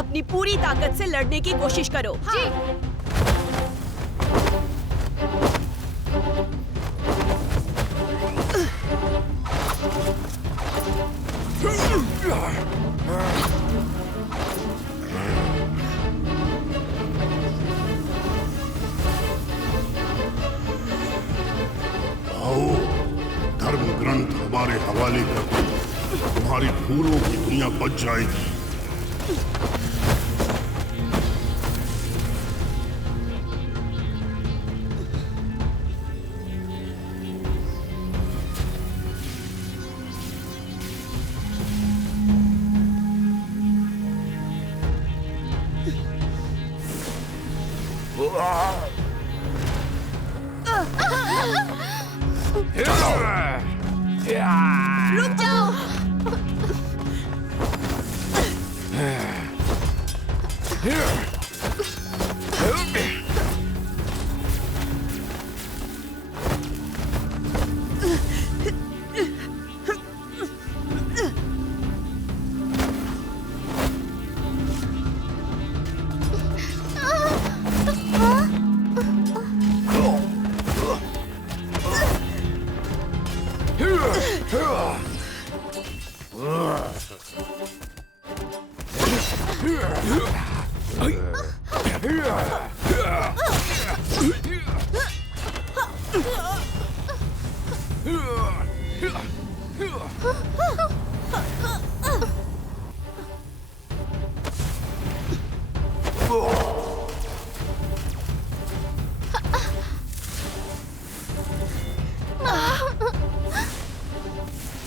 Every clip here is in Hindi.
अपनी पूरी ताकत से लड़ने की कोशिश करो। जी। आओ, धर्म ग्रंथ हमारे हवाले कर दो, तुम्हारी फूलों की दुनिया बच जाएगी। रुक जाओ।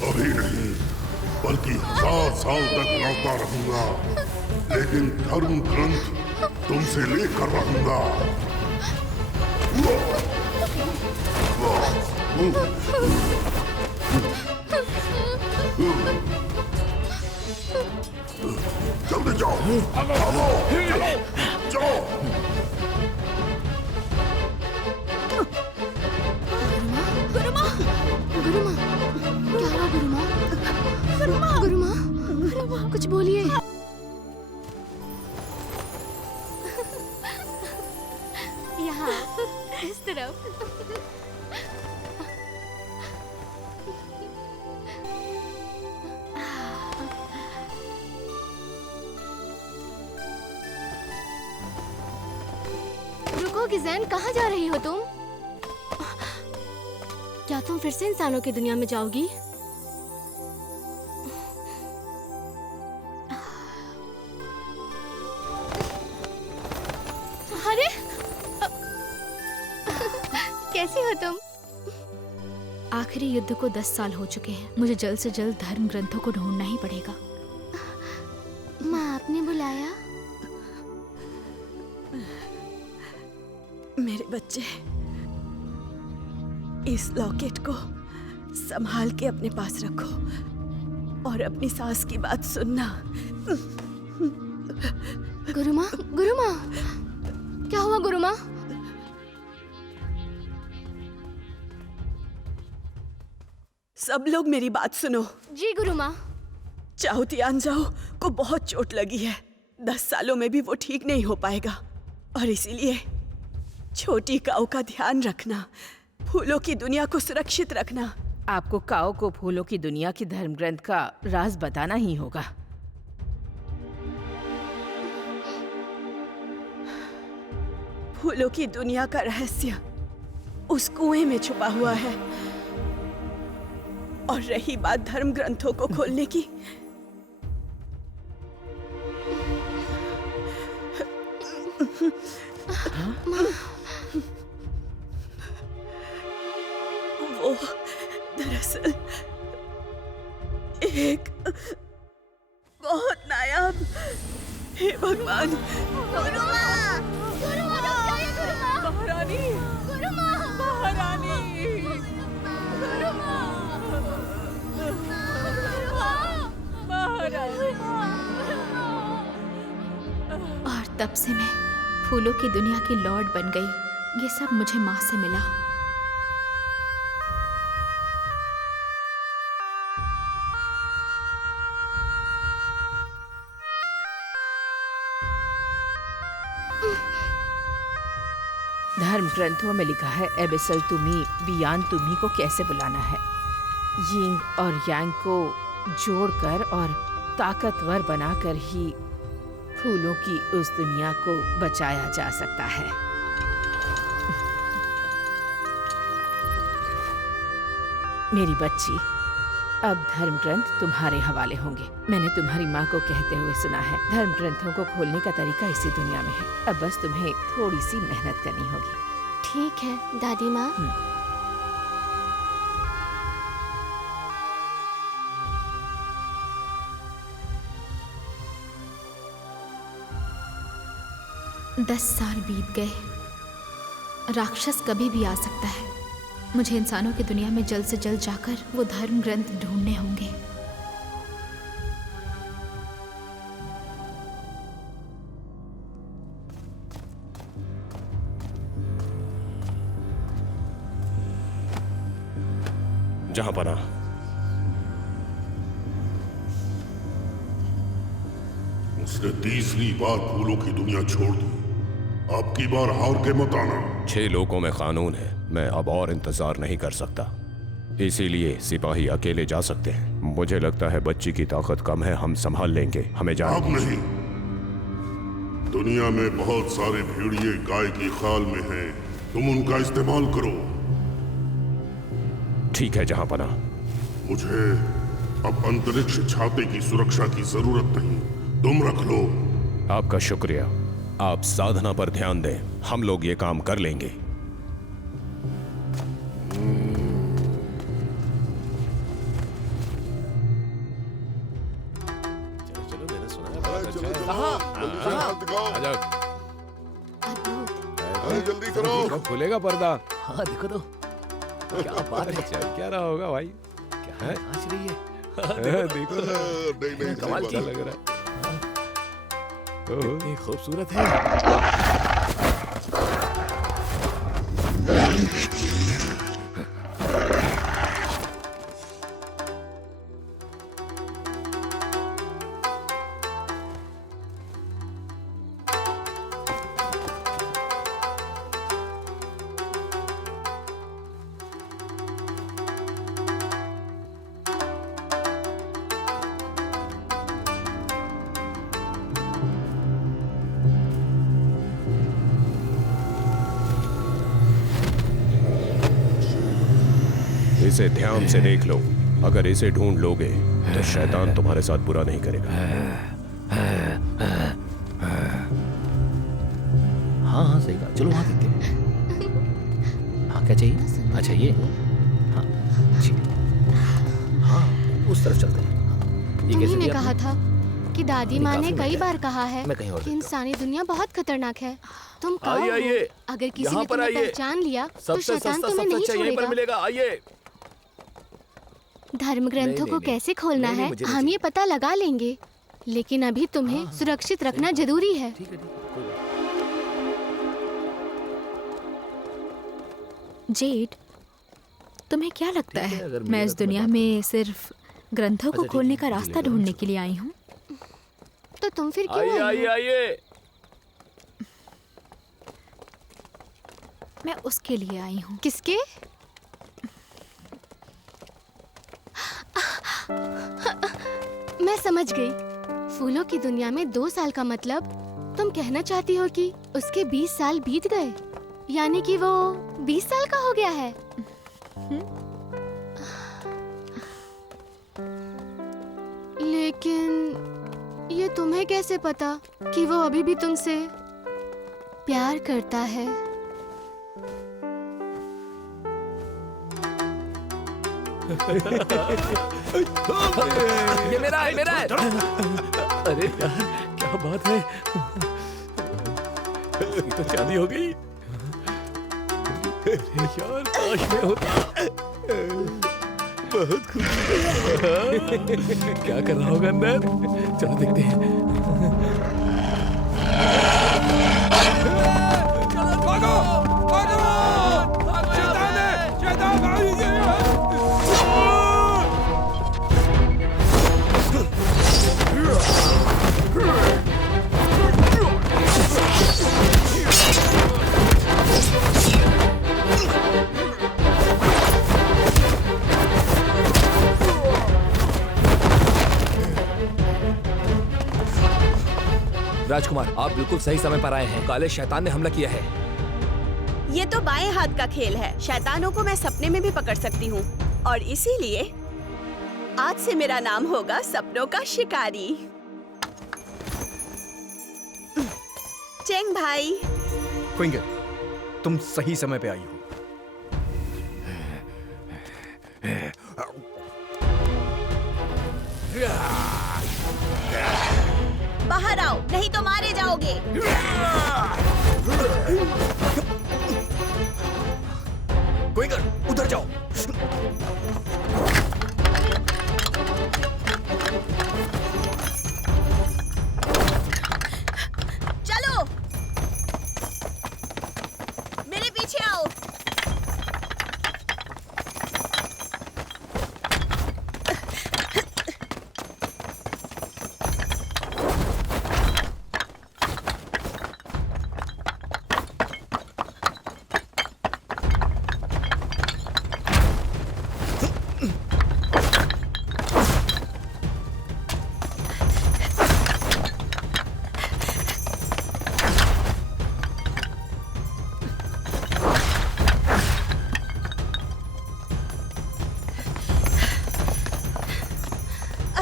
अभी नहीं, बल्कि 1000 साल तक लड़ता रहूंगा, लेकिन धर्म ग्रंथ तुमसे लेकर रहूंगा। जल्दी जाओ, चलो, जाओ। गुरुमा, गुरुमा, क्या हुआ गुरुमा? गुरुमा, गुरुमा, कुछ बोलिए। यहाँ, इस तरफ। रुको गिज़ैन, कहाँ जा रही हो तुम? क्या तुम फिर से इंसानों की दुनिया में जाओगी? अरे कैसी हो तुम? आखिरी युद्ध को 10 साल हो चुके हैं। मुझे जल्द से जल्द धर्म ग्रंथों को ढूंढना ही पड़ेगा। माँ, आपने बुलाया? मेरे बच्चे, इस लॉकेट को संभाल के अपने पास रखो और अपनी सास की बात सुनना। गुरुमा, गुरुमा, क्या हुआ गुरुमा? सब लोग मेरी बात सुनो। जी गुरुमा। चाहो तियानजाओ को बहुत चोट लगी है। 10 सालों में भी वो ठीक नहीं हो पाएगा और इसीलिए छोटी काऊ का ध्यान रखना, फूलों की दुनिया को सुरक्षित रखना। आपको काओ को फूलों की दुनिया की धर्म ग्रंथ का राज बताना ही होगा। फूलों की दुनिया का रहस्य उस कुएं में छुपा हुआ है। और रही बात धर्म ग्रंथों को खोलने की, वो दरअसल एक बहुत नायाब, हे भगवान, गुरुमा, गुरुमा, रुक जाइए, महारानी, महारानी, महारानी। और तब से मैं फूलों की दुनिया की लॉर्ड बन गई। ये सब मुझे माँ से मिला। धर्म ग्रंथों में लिखा है एबिसल तुम्ही, बियॉन्ड तुम्ही को कैसे बुलाना है। यिंग और यांग को जोड़कर और ताकतवर बनाकर ही फूलों की उस दुनिया को बचाया जा सकता है। मेरी बच्ची, अब धर्म ग्रंथ तुम्हारे हवाले होंगे। मैंने तुम्हारी माँ को कहते हुए सुना है, धर्म ग्रंथों को खोलने का तरीका इसी दुनिया में है। अब बस तुम्हें थोड़ी सी मेहनत करनी होगी। ठीक है दादी माँ। दस साल बीत गए। राक्षस कभी भी आ सकता है। मुझे इंसानों की दुनिया में जल्द से जल्द जाकर वो धर्म ग्रंथ ढूंढने होंगे। जहां पना, उसने तीसरी बार फूलों की दुनिया छोड़ दी। अब की बार हार के मत आना। 6 लोगों में कानून है। मैं अब और इंतजार नहीं कर सकता, इसीलिए सिपाही अकेले जा सकते हैं। मुझे लगता है बच्ची की ताकत कम है, हम संभाल लेंगे। हमें जाने अब दीजिए। नहीं, दुनिया में बहुत सारे भेड़िए गाय की खाल में हैं। तुम उनका इस्तेमाल करो। ठीक है जहां पना। मुझे अब अंतरिक्ष छाते की सुरक्षा की जरूरत नहीं, तुम रख लो। आपका शुक्रिया। आप साधना पर ध्यान दें, हम लोग ये काम कर लेंगे। चलो मैंने सुना है। जल्दी करो। कब खुलेगा पर्दा? हाँ देखो तो क्या बात है। क्या रहा होगा भाई? क्या नाच रही है। देखो ना। नहीं कमाल की लग रहा है। कितनी खूबसूरत है। इसे ध्यान से देख लो। अगर इसे ढूंढ लोगे तो शैतान तुम्हारे साथ बुरा नहीं करेगा। हाँ हाँ सही कहा। चलो वहाँ देखते हैं। हाँ क्या चाहिए? अच्छा ये। हाँ ठीक है। हाँ उस तरफ चलते हैं। ये कैसे तुम्ही ने दिया कहा आपने? था कि दादी माँ ने कई बार कहा है मैं कहीं और कि देखता इंसानी दुनिया बहुत खतरनाक है। तुम कौन आइए, हो? आइए। अगर किसी यहाँ ने पर तुम्हें आइए। पहचान लिया तो सबसे शैतान सस्ता तुम्हें सबसे नहीं अच्छा यहीं पर छोड़ेगा। मिलेगा। आइए। धर्म ग्रंथों को नहीं, कैसे खोलना नहीं, है मुझे नहीं हम ये पता लगा लेंगे, लेकिन अभी तुम्हें सुरक्षित रखना जरूरी है। ठीक है कोई बात जेड, तुम्हें क्या लगता ठीक है, है अगर मैं मिलेगा इस तो मैं दुनिया में सिर्फ ग्रंथों को अच्छा, ठीक खोलने है, का मुझे रास्ता लेकर ढूंढने चलो। के लिए आई हूँ? तो तुम फिर नहीं। क्यों आइए आई आइए हो? आइए। मैं उसके लिए आई हूँ। किसके? मैं समझ गई। फूलों की दुनिया में 2 साल का मतलब तुम कहना चाहती हो कि उसके 20 साल बीत गए, यानी कि वो 20 साल का हो गया है। लेकिन ये तुम्हें कैसे पता कि वो अभी भी तुमसे प्यार करता है? ये मेरा है, मेरा है। अरे यार क्या बात है। ये तो चांदी हो गई। अरे यार काश मैं होता। बहुत खुशी। क्या कर रहा होगा अंदर? चलो देखते हैं। भागो भागो, शैतान है, शैतान आ रही है। राजकुमार, आप बिल्कुल सही समय पर आए हैं। काले शैतान ने हमला किया है। ये तो बाएं हाथ का खेल है। शैतानों को मैं सपने में भी पकड़ सकती हूँ और इसीलिए आज से मेरा नाम होगा सपनों का शिकारी। चेंग भाई। क्विंगल, तुम सही समय पे आई हो। बाहर आओ, नहीं तो मारे जाओगे। क्विंगल, उधर जाओ। चलो, मेरे पीछे आओ।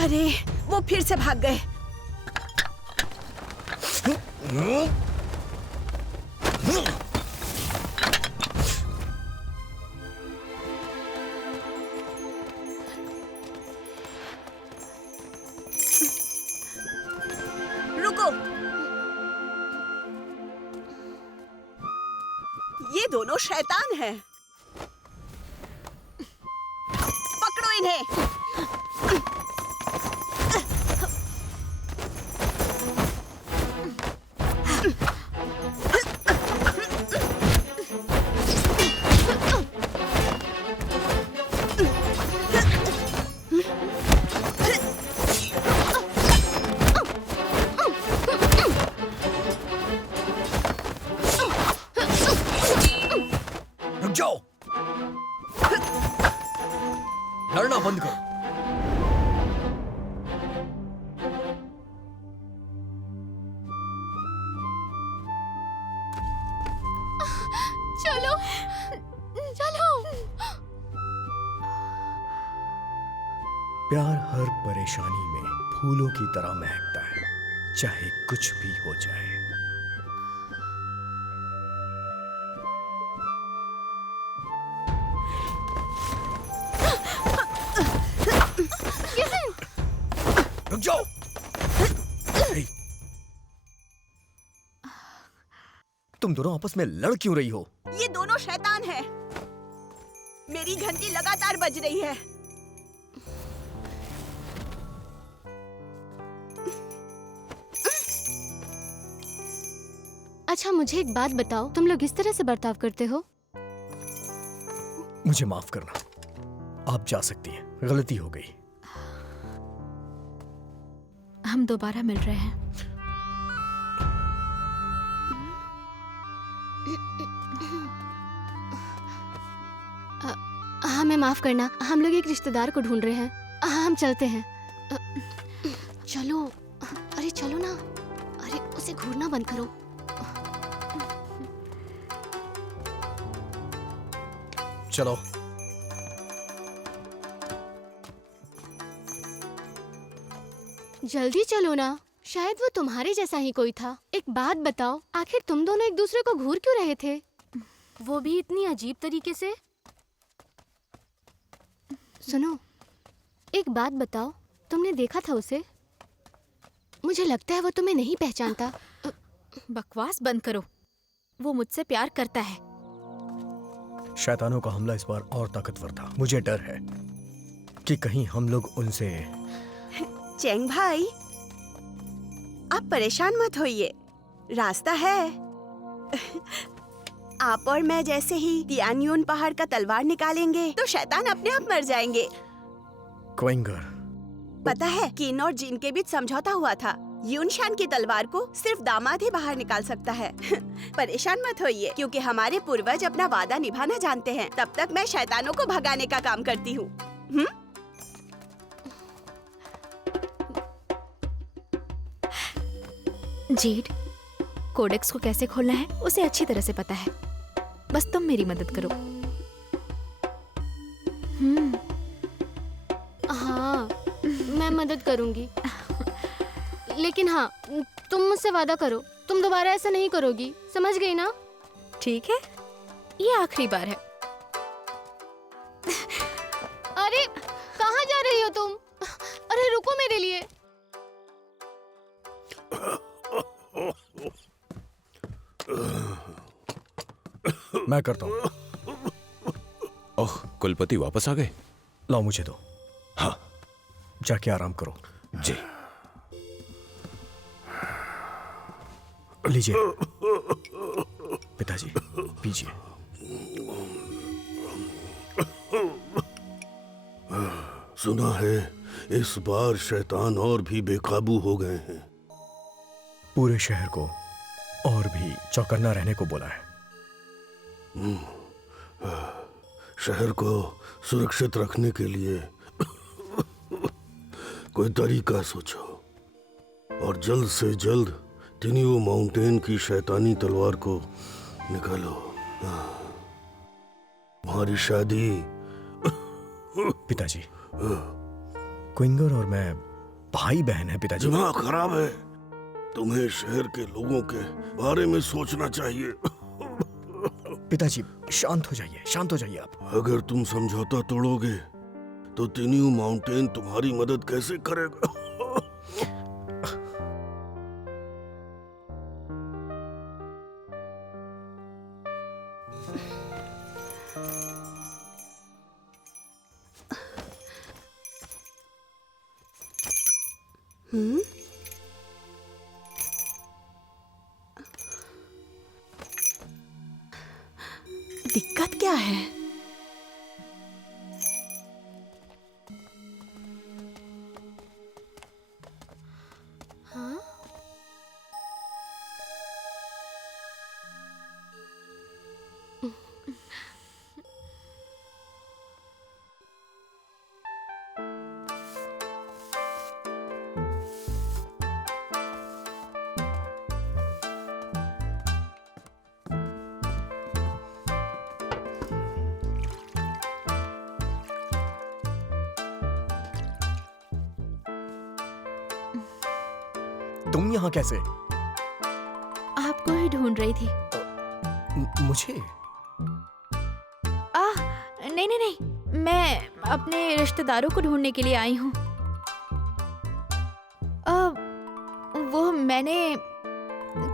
अरे, वो फिर से भाग गए। रुको, ये दोनों शैतान हैं। पकड़ो इन्हें। रुक जाओ। लड़ना बंद करो। चलो चलो। प्यार हर परेशानी में फूलों की तरह महकता है, चाहे कुछ भी हो जाए। रुक जाओ। तुम दोनों आपस में लड़ क्यों रही हो? ये दोनों शैतान हैं। मेरी घंटी लगातार बज रही है। अच्छा मुझे एक बात बताओ, तुम लोग इस तरह से बर्ताव करते हो? मुझे माफ करना, आप जा सकती हैं, गलती हो गई। हम दोबारा मिल रहे हैं। हमें माफ करना, हम लोग एक रिश्तेदार को ढूंढ रहे हैं। हम चलते हैं। चलो, अरे चलो ना। अरे उसे घूरना बंद करो। चलो। जल्दी चलो ना, शायद वो तुम्हारे जैसा ही कोई था। एक बात बताओ, आखिर तुम दोनों एक दूसरे को घूर क्यों रहे थे? वो भी इतनी अजीब तरीके से। सुनो, एक बात बताओ, तुमने देखा था उसे? मुझे लगता है वो तुम्हें नहीं पहचानता। बकवास बंद करो। वो मुझसे प्यार करता है। शैतानों का हमला इस बार और ताकतवर था। मुझे डर है कि कहीं हम लोग उनसे। चेंग भाई, आप परेशान मत होइए, रास्ता है। आप और मैं जैसे ही तियानयुन पहाड़ का तलवार निकालेंगे तो शैतान अपने आप मर जाएंगे। क्वेंगर, पता है, किन और जिन के बीच समझौता हुआ था। यूनशान की तलवार को सिर्फ दामाद ही बाहर निकाल सकता है। परेशान मत होइए, क्योंकि हमारे पूर्वज अपना वादा निभाना जानते हैं। तब तक मैं शैतानों को भगाने का काम करती हूँ। जेड, कोडेक्स को कैसे खोलना है उसे अच्छी तरह से पता है, बस तुम मेरी मदद करो। हाँ, मैं मदद करूंगी। लेकिन हाँ, तुम मुझसे वादा करो, तुम दोबारा ऐसा नहीं करोगी, समझ गई ना? ठीक है, ये आखिरी बार है। अरे कहाँ जा रही हो तुम? अरे रुको मेरे लिए। मैं करता हूँ। ओह, कुलपति वापस आ गए। लाओ मुझे दो। हाँ, जाके आराम करो। जी। लीजिए पिताजी, पीजिए। सुना है इस बार शैतान और भी बेकाबू हो गए हैं। पूरे शहर को और भी चौकन्ना रहने को बोला है। शहर को सुरक्षित रखने के लिए कोई तरीका सोचो और जल्द से जल्द तिनियो माउंटेन की शैतानी तलवार को निकालो। हमारी शादी। पिताजी, क्विंगर और मैं भाई बहन हैं पिताजी। दिमाग खराब है, तुम्हें शहर के लोगों के बारे में सोचना चाहिए। पिताजी शांत हो जाइए, शांत हो जाइए आप। अगर तुम समझौता तोड़ोगे तो तिनियो माउंटेन तुम्हारी मदद कैसे करेगा? दिक्कत क्या है? तुम यहाँ कैसे? आपको ही ढूंढ रही थी। मुझे? नहीं नहीं नहीं, मैं अपने रिश्तेदारों को ढूंढने के लिए आई हूँ। वो मैंने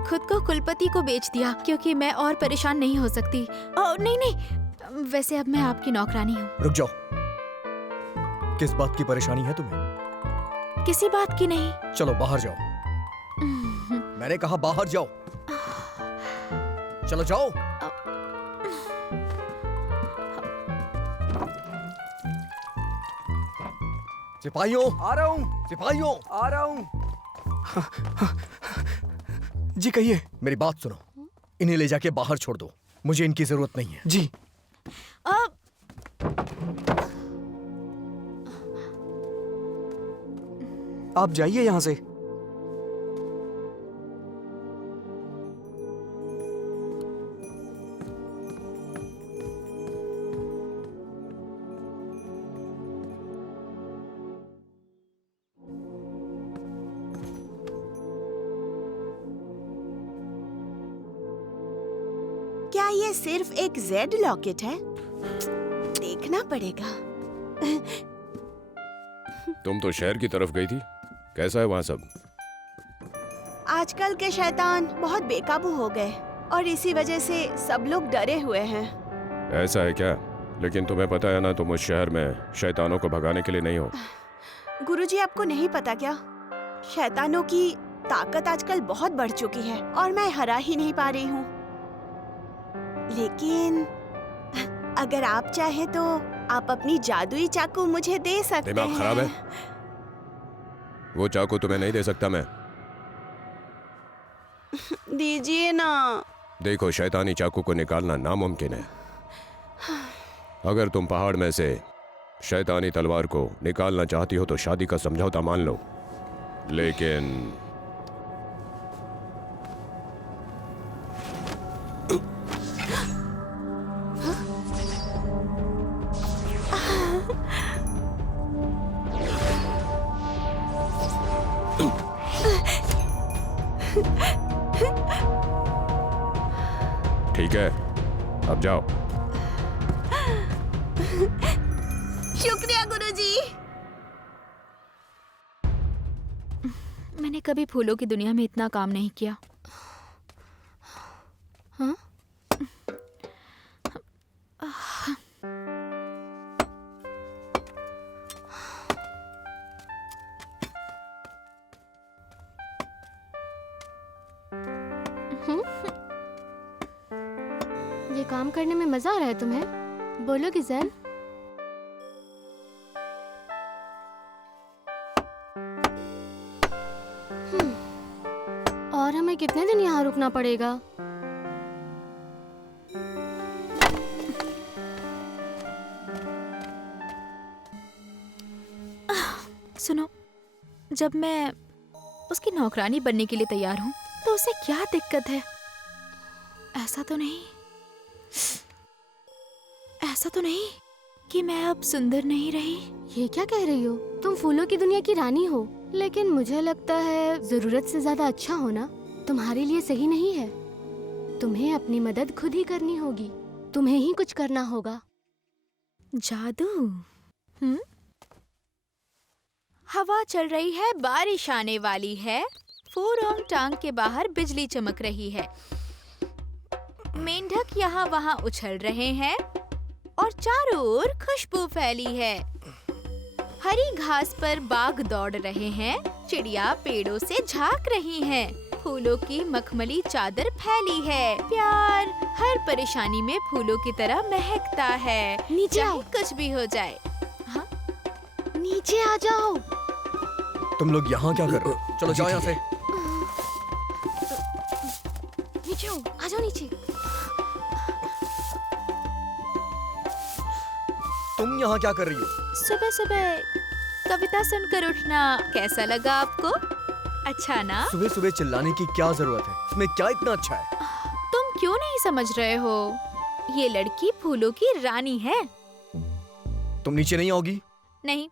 खुद को कुलपति को बेच दिया क्योंकि मैं और परेशान नहीं हो सकती। नहीं नहीं, वैसे अब मैं आपकी नौकरानी हूँ। रुक जाओ, किस बात की परेशानी है तुम्हें? किसी बात की नहीं। चलो बाहर जाओ। मैंने कहा बाहर जाओ। चलो जाओ। सिपाहियों, आ रहा हूँ, सिपाहियों, आ रहा हूँ। जी कहिए। मेरी बात सुनो, इन्हें ले जाके बाहर छोड़ दो, मुझे इनकी जरूरत नहीं है। जी। आप जाइए यहाँ से। क्या ये सिर्फ एक जेड लॉकेट है? देखना पड़ेगा। तुम तो शहर की तरफ गई थी, कैसा है वहाँ सब? आजकल के शैतान बहुत बेकाबू हो गए और इसी वजह से सब लोग डरे हुए हैं। ऐसा है क्या? लेकिन तुम्हें पता है ना, तुम उस शहर में शैतानों को भगाने के लिए नहीं हो। गुरुजी, आपको नहीं पता क्या? शैतानों की ताकत आजकल बहुत बढ़ चुकी है और मैं हरा ही नहीं पा रही हूँ। लेकिन अगर आप चाहे तो आप अपनी जादुई चाकू मुझे दे सकते हैं। दिमाग खराब है? वो चाकू तुम्हें नहीं दे सकता मैं। दीजिए ना। देखो, शैतानी चाकू को निकालना नामुमकिन है। अगर तुम पहाड़ में से शैतानी तलवार को निकालना चाहती हो तो शादी का समझौता मान लो, लेकिन ठीक है, अब जाओ। शुक्रिया गुरुजी। मैंने कभी फूलों की दुनिया में इतना काम नहीं किया। हाँ? ये काम करने में मजा आ रहा है तुम्हें? बोलोगी जैन? और हमें कितने दिन यहाँ रुकना पड़ेगा? सुनो, जब मैं उसकी नौकरानी बनने के लिए तैयार हूँ तो उसे क्या दिक्कत है? ऐसा तो नहीं कि मैं अब सुंदर नहीं रही। ये क्या कह रही हो? तुम फूलों की दुनिया की रानी हो, लेकिन मुझे लगता है जरूरत से ज्यादा अच्छा होना तुम्हारे लिए सही नहीं है। तुम्हें अपनी मदद खुद ही करनी होगी। तुम्हें ही कुछ करना होगा। जादू? हवा चल रही है, बारिश आने वाली है, फूरोंग टांग के बाहर बिजली चमक रही है, मेंढक यहाँ वहाँ उछल रहे हैं और चारों ओर खुशबू फैली है। हरी घास पर बाघ दौड़ रहे हैं, चिड़िया पेड़ों से झांक रही हैं, फूलों की मखमली चादर फैली है। प्यार हर परेशानी में फूलों की तरह महकता है। नीचे आओ। चाहे कुछ भी हो जाए। हाँ? नीचे आ जाओ। तुम लोग यहाँ क्या कर रहे हो? चलो जाओ यहाँ से। नीचे आओ, आ जाओ नीचे। तुम यहाँ क्या कर रही हो? सुबह सुबह कविता सुनकर उठना कैसा लगा आपको? अच्छा ना? सुबह सुबह चिल्लाने की क्या जरूरत है? इसमें क्या इतना अच्छा है? तुम क्यों नहीं समझ रहे हो? ये लड़की फूलों की रानी है। तुम नीचे नहीं आओगी? नहीं।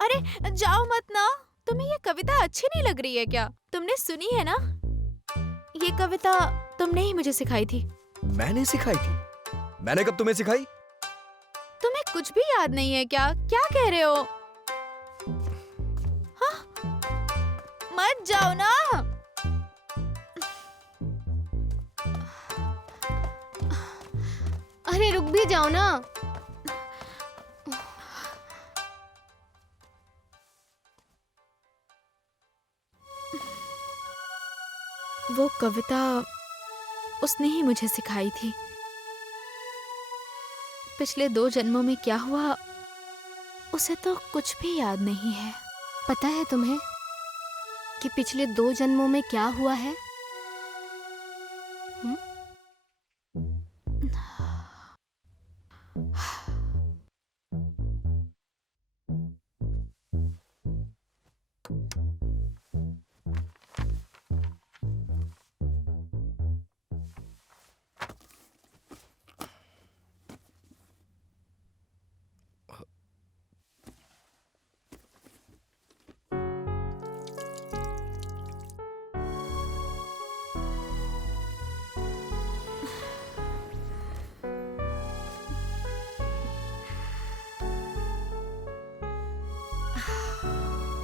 अरे जाओ मत ना। तुम्हें ये कविता अच्छी नहीं लग रही है क्या? तुमने सुनी है ना? ये कविता तुमने ही मुझे सिखाई थी। मैंने सिखाई थी? मैंने कब तुम्हें सिखाई? तुम्हें कुछ भी याद नहीं है क्या? क्या कह रहे हो? हाँ? मत जाओ ना। अरे रुक भी जाओ ना। वो कविता उसने ही मुझे सिखाई थी। पिछले 2 जन्मों में क्या हुआ उसे तो कुछ भी याद नहीं है। पता है तुम्हें कि पिछले 2 जन्मों में क्या हुआ है?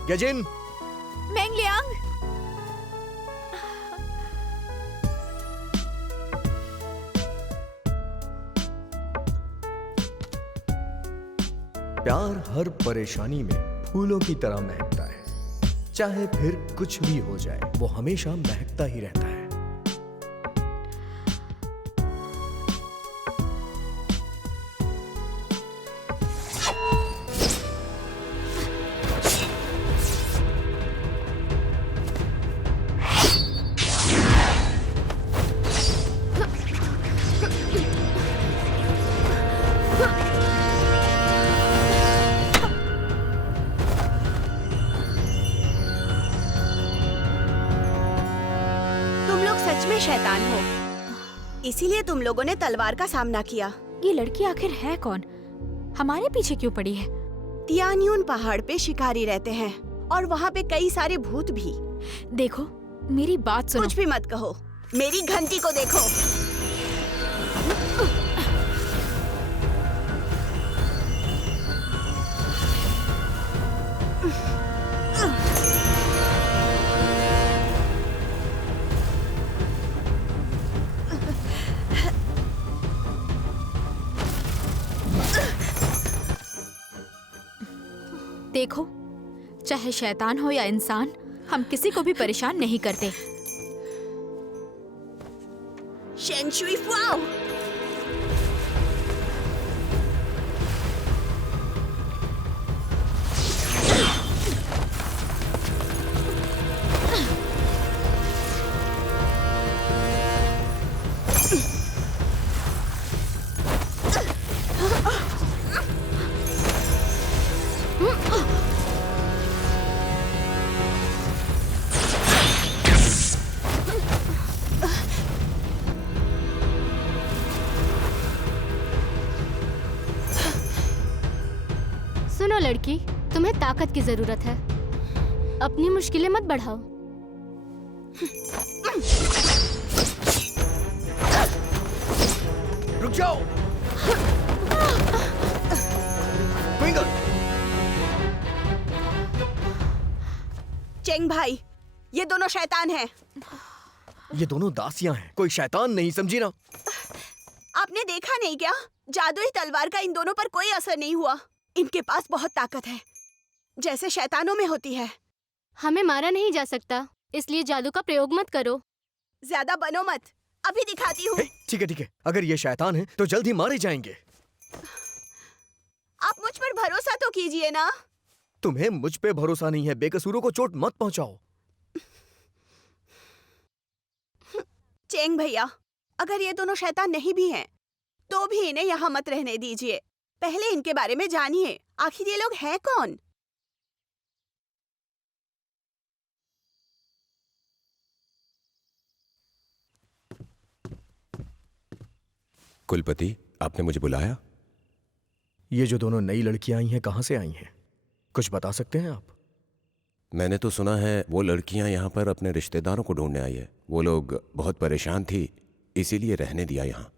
गेजिन, मेंगलियांग, प्यार हर परेशानी में फूलों की तरह महकता है। चाहे फिर कुछ भी हो जाए, वो हमेशा महकता ही रहता है। शैतान हो, इसीलिए तुम लोगों ने तलवार का सामना किया। ये लड़की आखिर है कौन? हमारे पीछे क्यों पड़ी है? तियान्यून पहाड़ पे शिकारी रहते हैं और वहाँ पे कई सारे भूत भी। देखो, मेरी बात सुनो। कुछ भी मत कहो, मेरी घंटी को देखो। देखो, चाहे शैतान हो या इंसान, हम किसी को भी परेशान नहीं करते। शेन शुई फुआओ। सुनो लड़की, तुम्हें ताकत की जरूरत है। अपनी मुश्किलें मत बढ़ाओ। रुक जाओ। ट्विंकल। चेंग भाई, ये दोनों शैतान हैं। ये दोनों दासियां हैं, कोई शैतान नहीं, समझी ना? आपने देखा नहीं क्या? जादुई तलवार का इन दोनों पर कोई असर नहीं हुआ। इनके पास बहुत ताकत है, जैसे शैतानों में होती है। हमें मारा नहीं जा सकता, इसलिए जादू का प्रयोग मत करो। ज्यादा बनो मत, अभी दिखाती हूँ। ठीक है ठीक है, अगर ये शैतान है तो जल्द ही मारे जाएंगे। आप मुझ पर भरोसा तो कीजिए ना। तुम्हें मुझ पे भरोसा नहीं है, बेकसूरों को चोट मत पहुंचाओ। चेंग भैया, अगर ये दोनों शैतान नहीं भी हैं, तो भी इन्हें यहाँ मत रहने दीजिए। पहले इनके बारे में जानिए, आखिर ये लोग हैं कौन? कुलपति, आपने मुझे बुलाया? ये जो दोनों नई लड़कियां आई हैं, कहां से आई हैं? कुछ बता सकते हैं आप? मैंने तो सुना है वो लड़कियां यहाँ पर अपने रिश्तेदारों को ढूंढने आई है। वो लोग बहुत परेशान थी, इसीलिए रहने दिया यहाँ।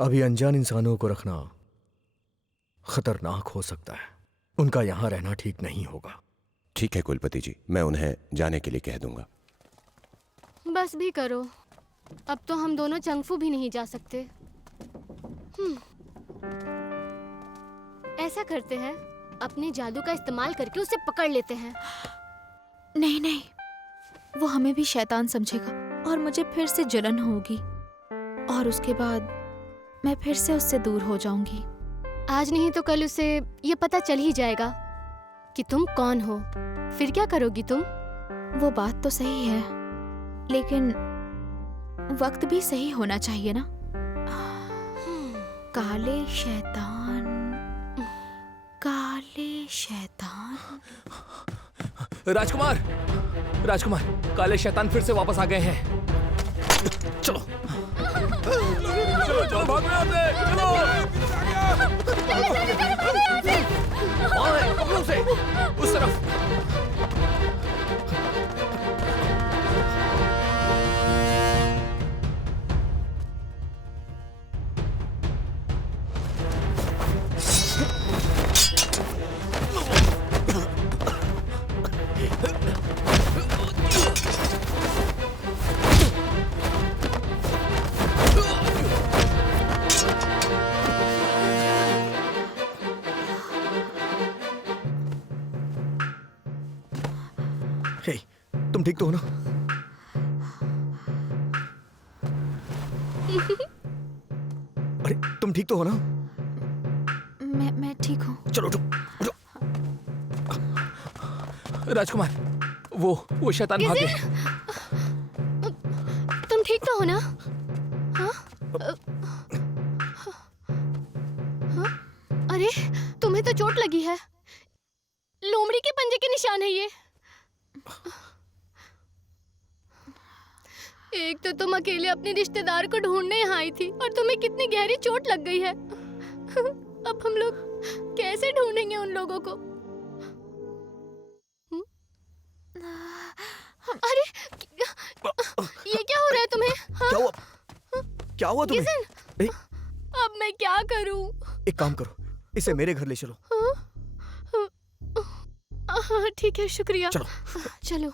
अभी अनजान इंसानों को रखना खतरनाक हो सकता है। उनका यहाँ रहना ठीक नहीं होगा। ठीक है कुलपति जी, मैं उन्हें जाने के लिए कह दूंगा। बस भी करो, अब तो हम दोनों चंगफू भी नहीं जा सकते। ऐसा करते हैं, अपने जादू का इस्तेमाल करके उसे पकड़ लेते हैं। नहीं नहीं, वो हमें भी शैतान समझेगा और मुझे फिर से जलन होगी, और उसके बाद मैं फिर से उससे दूर हो जाऊंगी। आज नहीं तो कल उसे ये पता चल ही जाएगा कि तुम कौन हो। फिर क्या करोगी तुम? वो बात तो सही है, लेकिन वक्त भी सही होना चाहिए ना। काले शैतान, काले शैतान। राजकुमार, राजकुमार, काले शैतान फिर से वापस आ गए हैं। चलो चलो चलो, भागो यहाँ से, चलो। वहाँ है, पकड़ो उसे, उस तरफ। हे, तुम ठीक तो हो ना? अरे तुम ठीक तो हो ना? मैं ठीक हूँ। चलो उठो, उठो। राजकुमार, वो शैतान भाग गए। तुम ठीक तो हो ना? हाँ? हाँ? अरे तुम्हें तो चोट लगी है। लोमड़ी के पंजे के निशान है ये। एक तो तुम अकेले अपने रिश्तेदार को ढूंढने यहाँ आई थी और तुम्हें कितनी गहरी चोट लग गई है। अब हम लोग कैसे ढूंढेंगे उन लोगों को? अरे ये क्या हो रहा है तुम्हें? हाँ? क्या हुआ? क्या हुआ तुम्हें? किसन, अब मैं क्या करूं? एक काम करो, इसे मेरे घर ले चलो। हाँ ठीक है, शुक्रिया। चलो। चलो।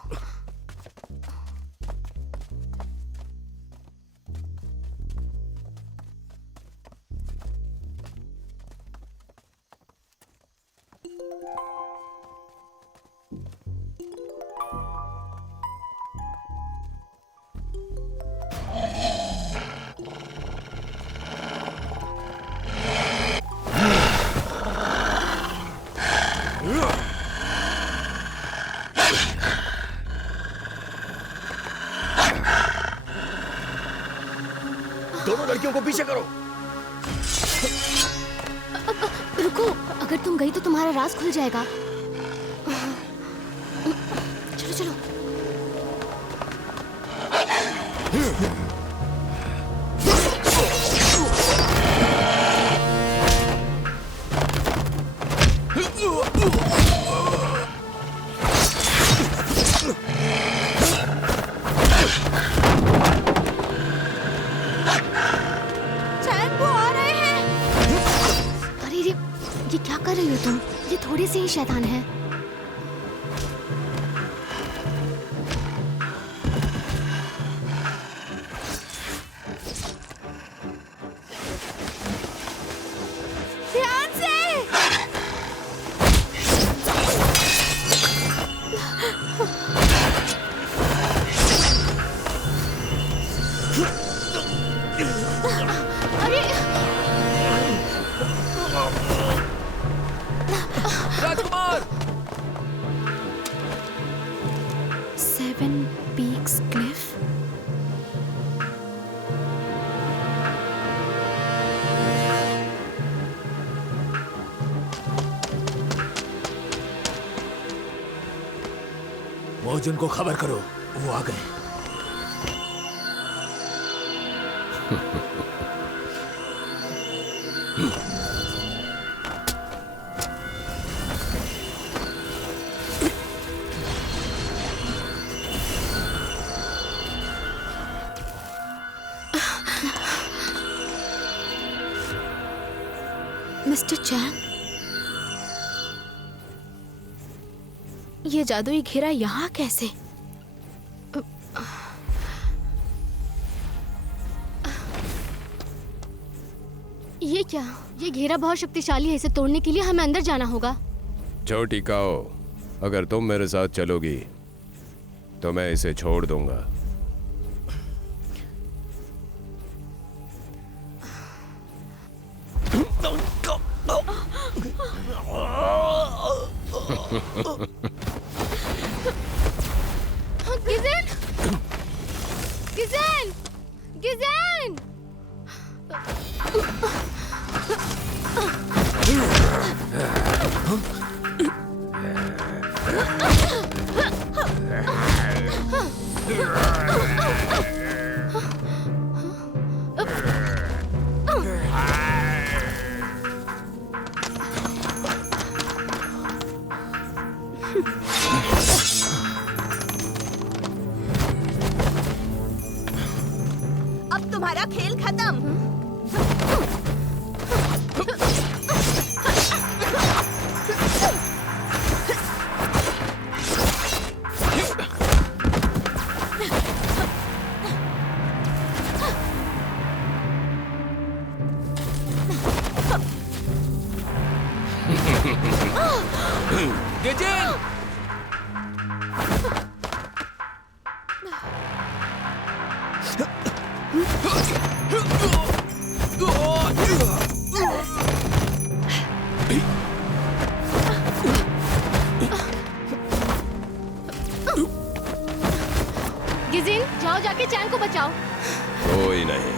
दोनों लड़कियों को पीछे करो। रुको, अगर तुम गई तो तुम्हारा राज खुल जाएगा। चलो चलो। चैन, वो आ रहे हैं। अरे ये क्या कर रही हो तुम? ये थोड़े से ही शैतान है। ध्यान से। अरे राजकुमार! 7 Peaks Cliff। मोजुन को खबर करो, वो आ गए। मिस्टर चैन, ये जादुई घेरा यहाँ कैसे? ये क्या? ये घेरा बहुत शक्तिशाली है, इसे तोड़ने के लिए हमें अंदर जाना होगा। छोटी काओ, अगर तुम मेरे साथ चलोगी तो मैं इसे छोड़ दूंगा। गिज़न! गिज़न! गिज़न! अब तुम्हारा खेल खत्म। गेजिन! गिजिन, जाओ जाके चैंग को बचाओ। कोई नहीं,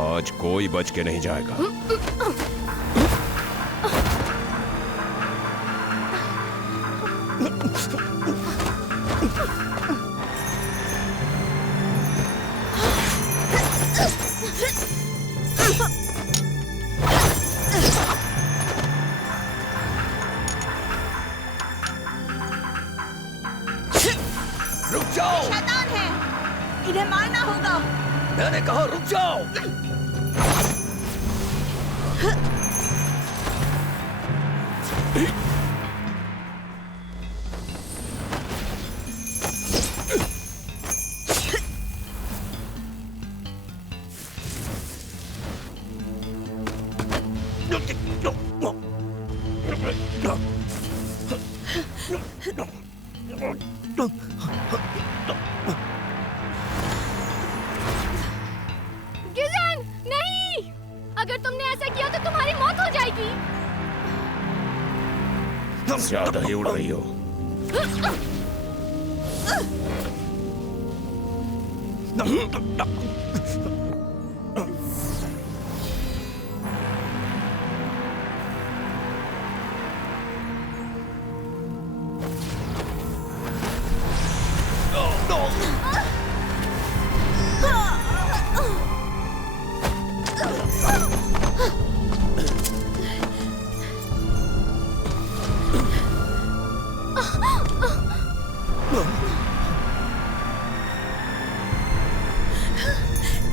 आज कोई बच के नहीं जाएगा। रुक जाओ, शैतान है, इन्हें मारना होगा। मैंने कहा रुक जाओ। गिजिन, नहीं! अगर तुमने ऐसा किया तो तुम्हारी मौत हो जाएगी। ज्यादा ही उड़ रही हो।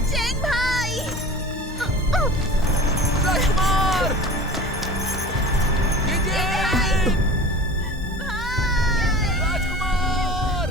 चैंग भाई, राजकुमार! विजय! राजकुमार!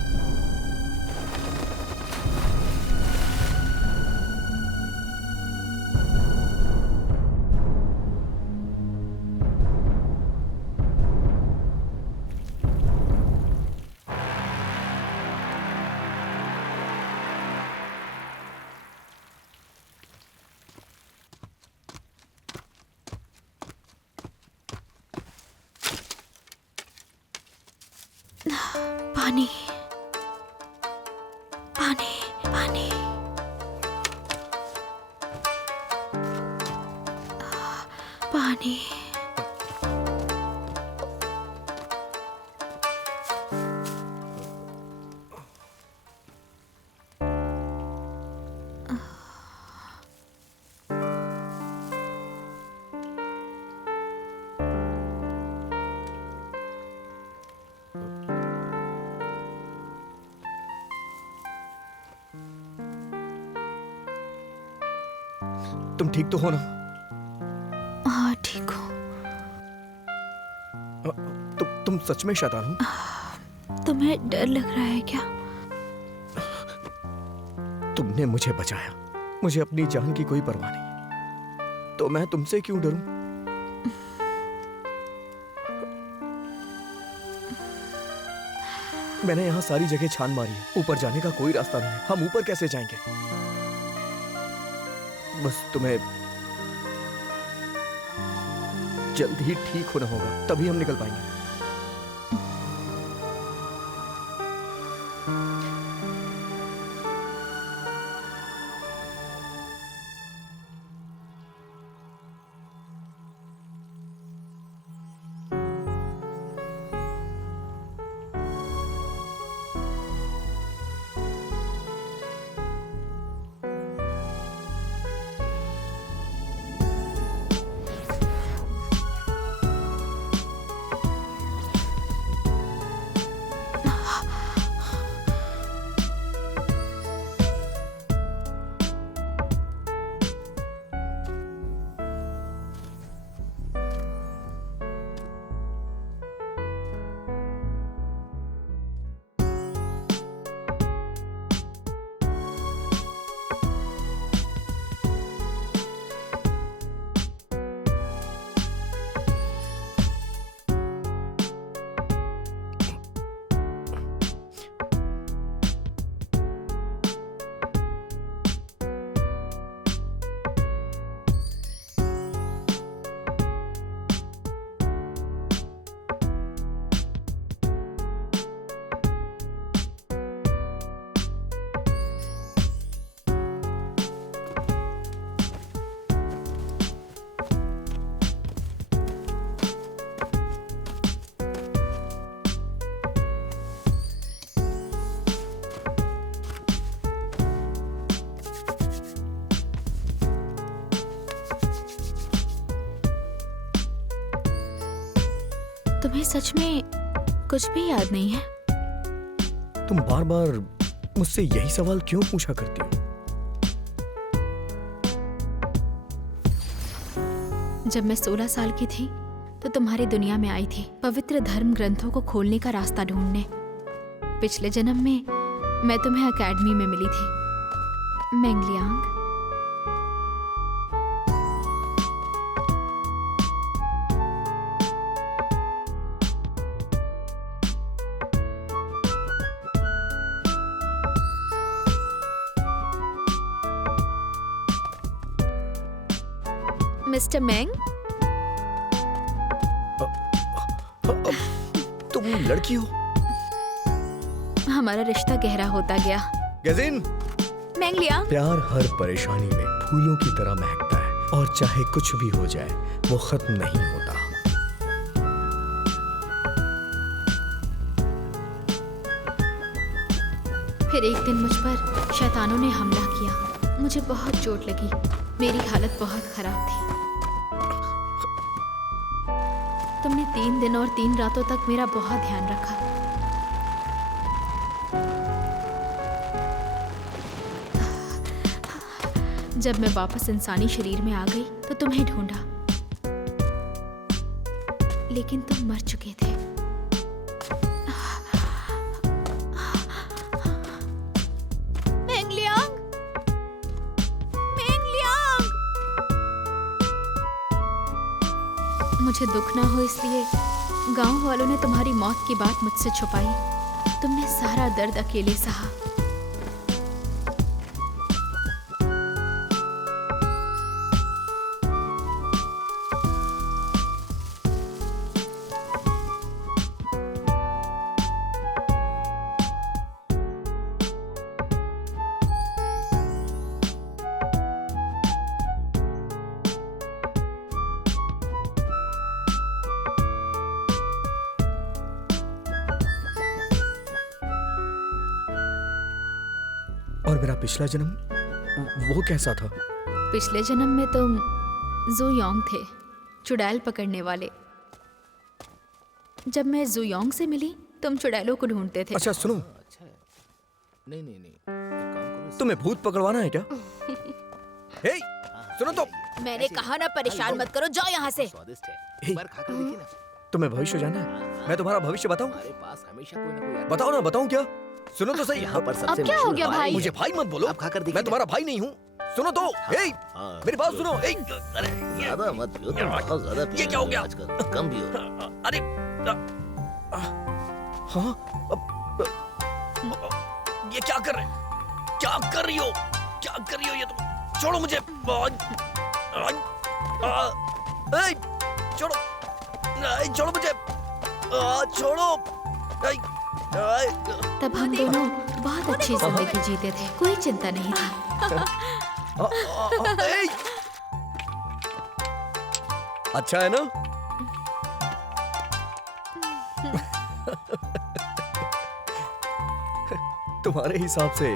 पानी, पानी, पानी। पानी। तुम ठीक तो हो ना? हाँ, ठीक हो। तुम सच में शैतान हो? तुम्हें डर लग रहा है क्या? तुमने मुझे बचाया, मुझे अपनी जान की कोई परवाह नहीं, तो मैं तुमसे क्यों डरूं? मैंने यहाँ सारी जगह छान मारी है, ऊपर जाने का कोई रास्ता नहीं है। हम ऊपर कैसे जाएंगे? बस तुम्हें जल्द ही ठीक होना होगा, तभी हम निकल पाएंगे। तुम्हें सच में कुछ भी याद नहीं है? तुम बार बार मुझसे यही सवाल क्यों पूछा करती हो? जब मैं 16 साल की थी तो तुम्हारी दुनिया में आई थी, पवित्र धर्म ग्रंथों को खोलने का रास्ता ढूंढने। पिछले जन्म में मैं तुम्हें एकेडमी में मिली थी, मेंगलियांग। मिस्टर मेंग, तुम लड़की हो? हमारा रिश्ता गहरा होता गया। गजिन, मेंगलियांग, प्यार हर परेशानी में फूलों की तरह महकता है और चाहे कुछ भी हो जाए वो खत्म नहीं होता। फिर एक दिन मुझ पर शैतानों ने हमला किया। मुझे बहुत चोट लगी, मेरी हालत बहुत खराब थी। तुमने 3 दिन और 3 रातों तक मेरा बहुत ध्यान रखा। जब मैं वापस इंसानी शरीर में आ गई तो तुम्हें ढूंढा, लेकिन तुम मर चुके थे। मेंगलियांग, मेंगलियांग, मुझे दुख ना हो इसलिए गांव वालों ने तुम्हारी मौत की बात मुझसे छुपाई। तुमने सारा दर्द अकेले सहा। और मेरा पिछला जन्म वो कैसा था? पिछले जन्म में तुम जुयोंग थे, चुड़ैल पकड़ने वाले। जब मैं जुयोंग से मिली तुम चुड़ैलों को ढूंढते थे। अच्छा सुनो, नहीं नहीं नहीं, एक काम करो, तुम्हें भूत पकड़वाना है क्या? हे, सुनो तो, मैंने कहा ना परेशान मत करो, जाओ यहाँ से। स्वादिष्ट है, हे। एक बार खाकर देखिए ना। तुम्हें भविष्य जानना है? मैं तुम्हारा भविष्य बताऊं? हमारे पास हमेशा कोई ना कोई आता बताओ ना, बताऊं क्या? सुनो तो सही। यहाँ पर सबसे अब क्या हो मशहूर गया हमारे भाई? मुझे भाई मत बोलो, आप खाकर देखिए मैं ना। तुम्हारा भाई नहीं हूँ। सुनो तो, हे, हाँ। मेरी बात सुनो। हे, अरे ज्यादा मत पियो, तुम बहुत ज्यादा ये क्या हो गया? आजकल कम पियो। अरे हाँ, ये क्या कर रहे? क्या कर रही हो? क्या कर रही हो ये तुम? छोड़ो मुझे। छोड़ो, छोड़ो मुझे, छोड़ो। तब हम दोनों बहुत अच्छी जिंदगी जीते थे, कोई चिंता नहीं थी। अच्छा है ना? तुम्हारे हिसाब से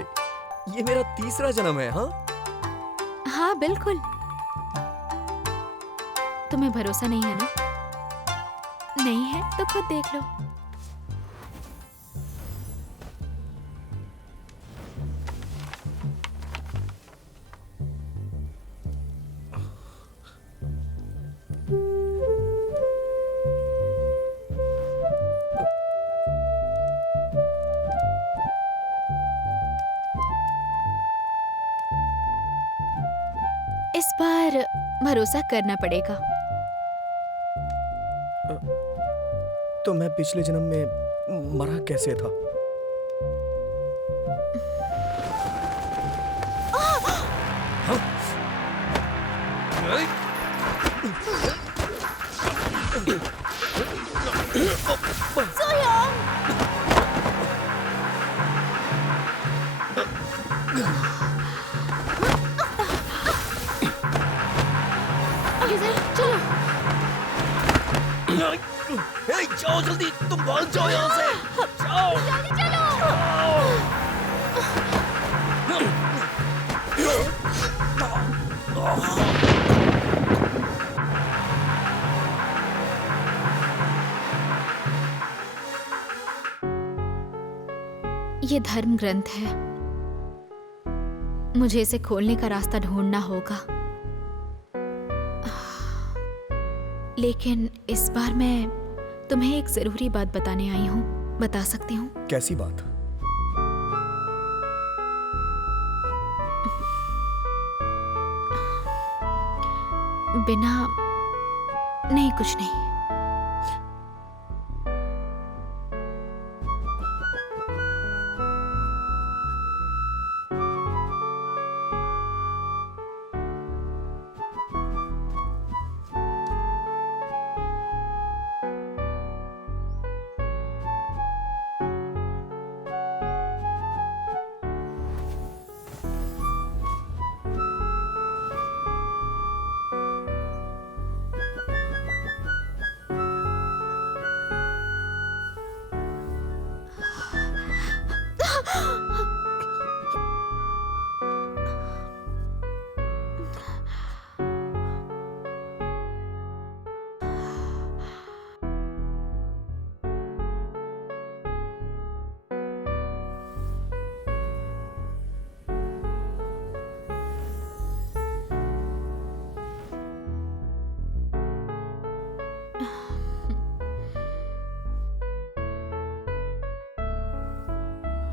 ये मेरा तीसरा जन्म है? हाँ हाँ बिल्कुल। तुम्हें भरोसा नहीं है ना? नहीं है तो खुद देख लो। इस बार भरोसा करना पड़ेगा। तो मैं पिछले जन्म में मरा कैसे था? हाँ? हे, जाओ जल्दी, तुम भाग जाओ यहाँ से। जाओ। ये धर्म ग्रंथ है, मुझे इसे खोलने का रास्ता ढूंढना होगा। लेकिन इस बार मैं तुम्हें एक जरूरी बात बताने आई हूँ। बता सकती हूँ? कैसी बात? बिना नहीं, कुछ नहीं।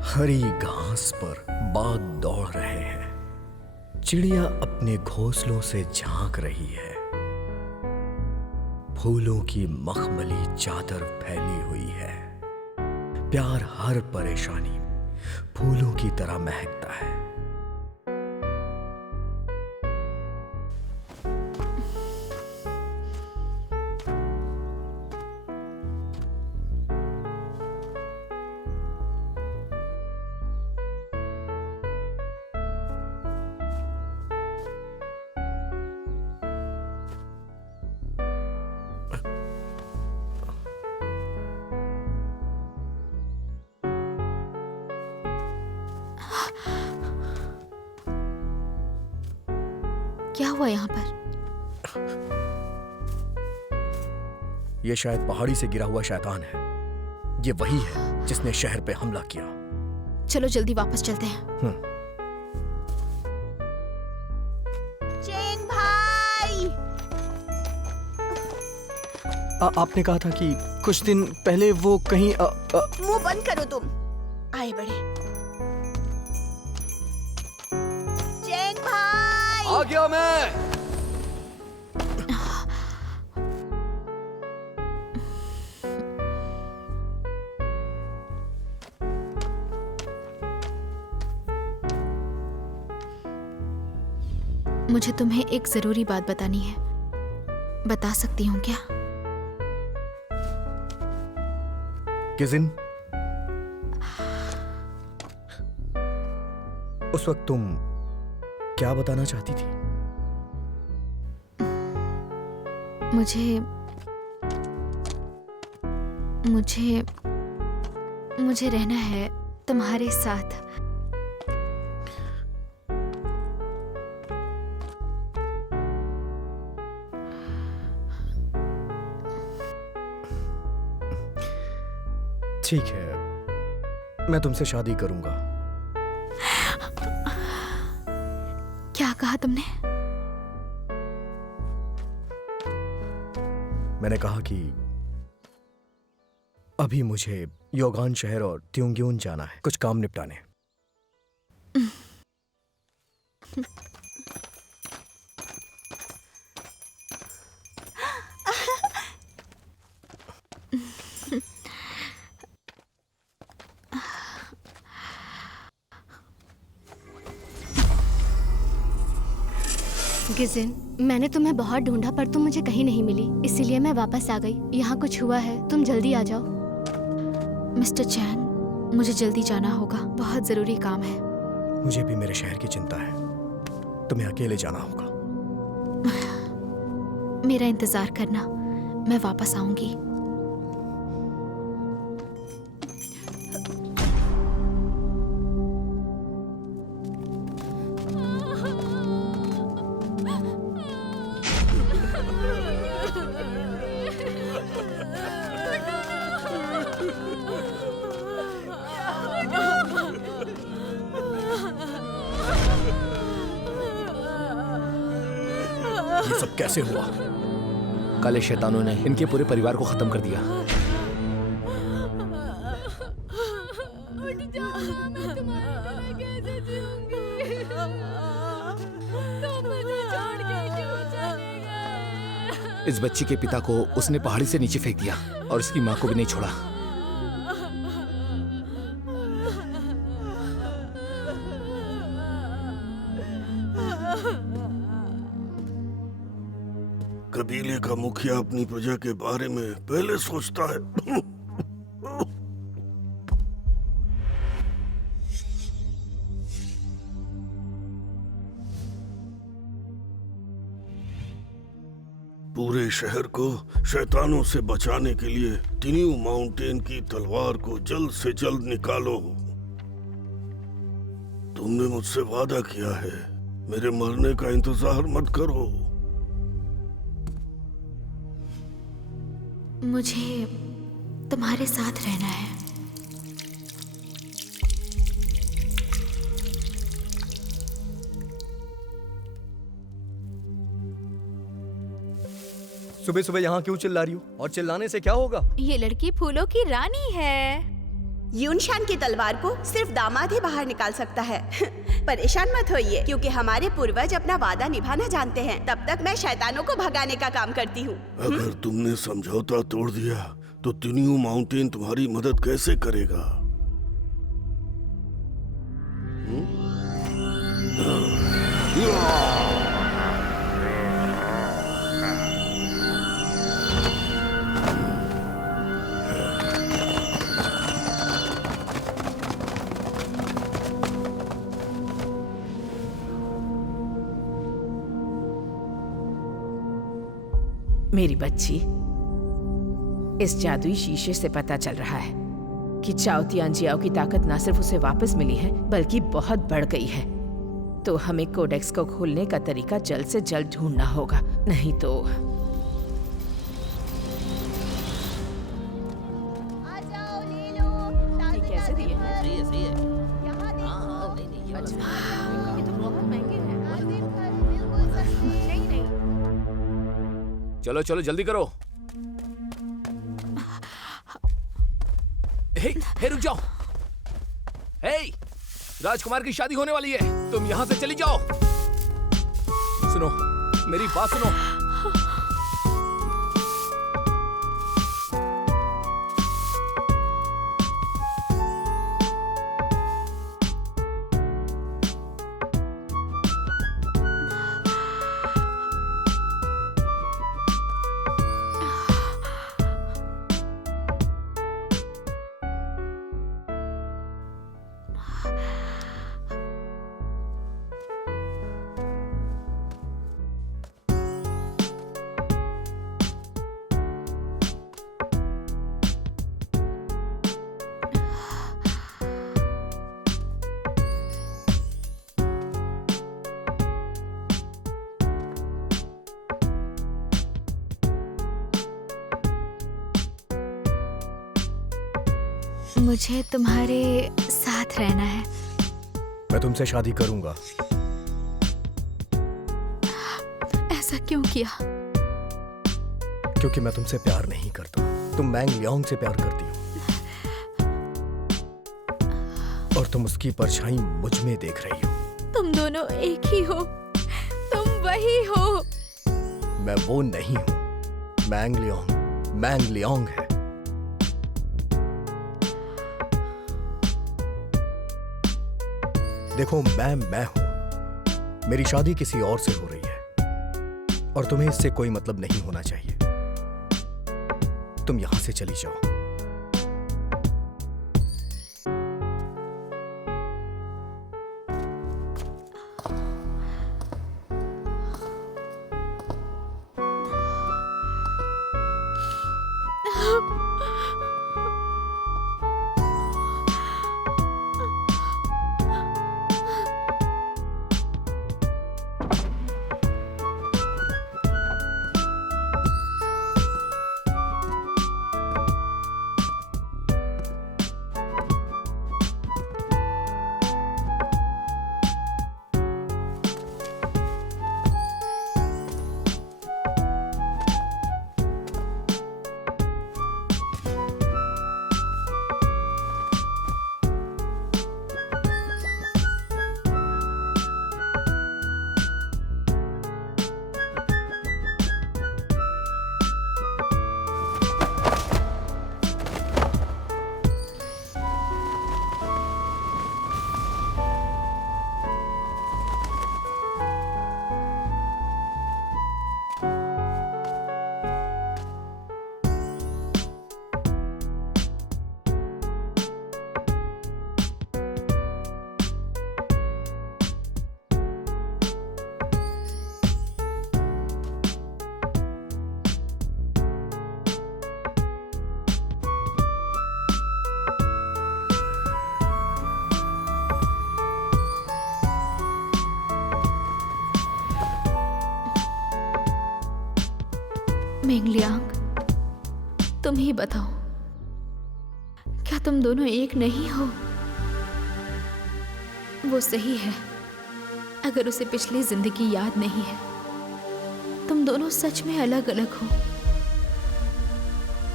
हरी घास पर बाग दौड़ रहे हैं, चिड़िया अपने घोंसलों से झांक रही है, फूलों की मखमली चादर फैली हुई है, प्यार हर परेशानी फूलों की तरह महकता है। क्या हुआ यहाँ पर? यह शायद पहाड़ी से गिरा हुआ शैतान है। ये वही है जिसने शहर पे हमला किया। चलो जल्दी वापस चलते हैं। चेंग भाई! आपने कहा था कि कुछ दिन पहले वो कहीं मुंह बंद करो तुम। आए बड़े। चेंग भाई! आ गया मैं। मुझे तुम्हें एक जरूरी बात बतानी है। बता सकती हूँ क्या? किस दिन? उस वक्त तुम क्या बताना चाहती थी? मुझे रहना है तुम्हारे साथ। ठीक है, मैं तुमसे शादी करूंगा। क्या कहा तुमने? मैंने कहा कि अभी मुझे योगान शहर और त्योंग्यून जाना है, कुछ काम निपटाने। गिजिन, मैंने तुम्हें बहुत ढूंढा पर तुम मुझे कहीं नहीं मिली, इसीलिए मैं वापस आ गई। यहाँ कुछ हुआ है, तुम जल्दी आ जाओ। मिस्टर चैन, मुझे जल्दी जाना होगा, बहुत जरूरी काम है। मुझे भी मेरे शहर की चिंता है, तुम्हें अकेले जाना होगा। मेरा इंतजार करना, मैं वापस आऊंगी। ये सब कैसे हुआ? काले शैतानों ने इनके पूरे परिवार को खत्म कर दिया। इस बच्ची के पिता को उसने पहाड़ी से नीचे फेंक दिया और इसकी माँ को भी नहीं छोड़ा। कबीले का मुखिया अपनी प्रजा के बारे में पहले सोचता है। पूरे शहर को शैतानों से बचाने के लिए तिनियू माउंटेन की तलवार को जल्द से जल्द निकालो। तुमने मुझसे वादा किया है, मेरे मरने का इंतजार मत करो। मुझे तुम्हारे साथ रहना है। सुबह सुबह यहाँ क्यों चिल्ला रही हो? और चिल्लाने से क्या होगा? ये लड़की फूलों की रानी है। यूनशान की तलवार को सिर्फ दामाद ही बाहर निकाल सकता है। परेशान मत होइए, क्योंकि हमारे पूर्वज अपना वादा निभाना जानते हैं। तब तक मैं शैतानों को भगाने का काम करती हूँ। अगर तुमने समझौता तोड़ दिया तो तिनियू माउंटेन तुम्हारी मदद कैसे करेगा? मेरी बच्ची, इस जादुई शीशे से पता चल रहा है कि चाओ तियानजियाओ की ताकत न सिर्फ उसे वापस मिली है बल्कि बहुत बढ़ गई है। तो हमें कोडेक्स को खोलने का तरीका जल्द से जल्द ढूंढना होगा, नहीं तो कैसे दिए हैं? सही है। ये तो बहुत महंगे हैं। चलो चलो जल्दी करो। हे रुक जाओ। हे, राजकुमार की शादी होने वाली है, तुम यहाँ से चली जाओ। सुनो, मेरी बात सुनो। मुझे तुम्हारे साथ रहना है। मैं तुमसे शादी करूंगा। ऐसा क्यों किया? क्योंकि मैं तुमसे प्यार नहीं करता। तुम मैंग लियांग से प्यार करती हो और तुम उसकी परछाई मुझ में देख रही हो। तुम दोनों एक ही हो, तुम वही हो। मैं वो नहीं हूँ। मैंग लियांग है। देखो, मैं हूं। मेरी शादी किसी और से हो रही है और तुम्हें इससे कोई मतलब नहीं होना चाहिए। तुम यहां से चली जाओ। मेंगलियांग, तुम ही बताओ, क्या तुम दोनों एक नहीं हो? वो सही है, अगर उसे पिछली जिंदगी याद नहीं है। तुम दोनों सच में अलग अलग हो।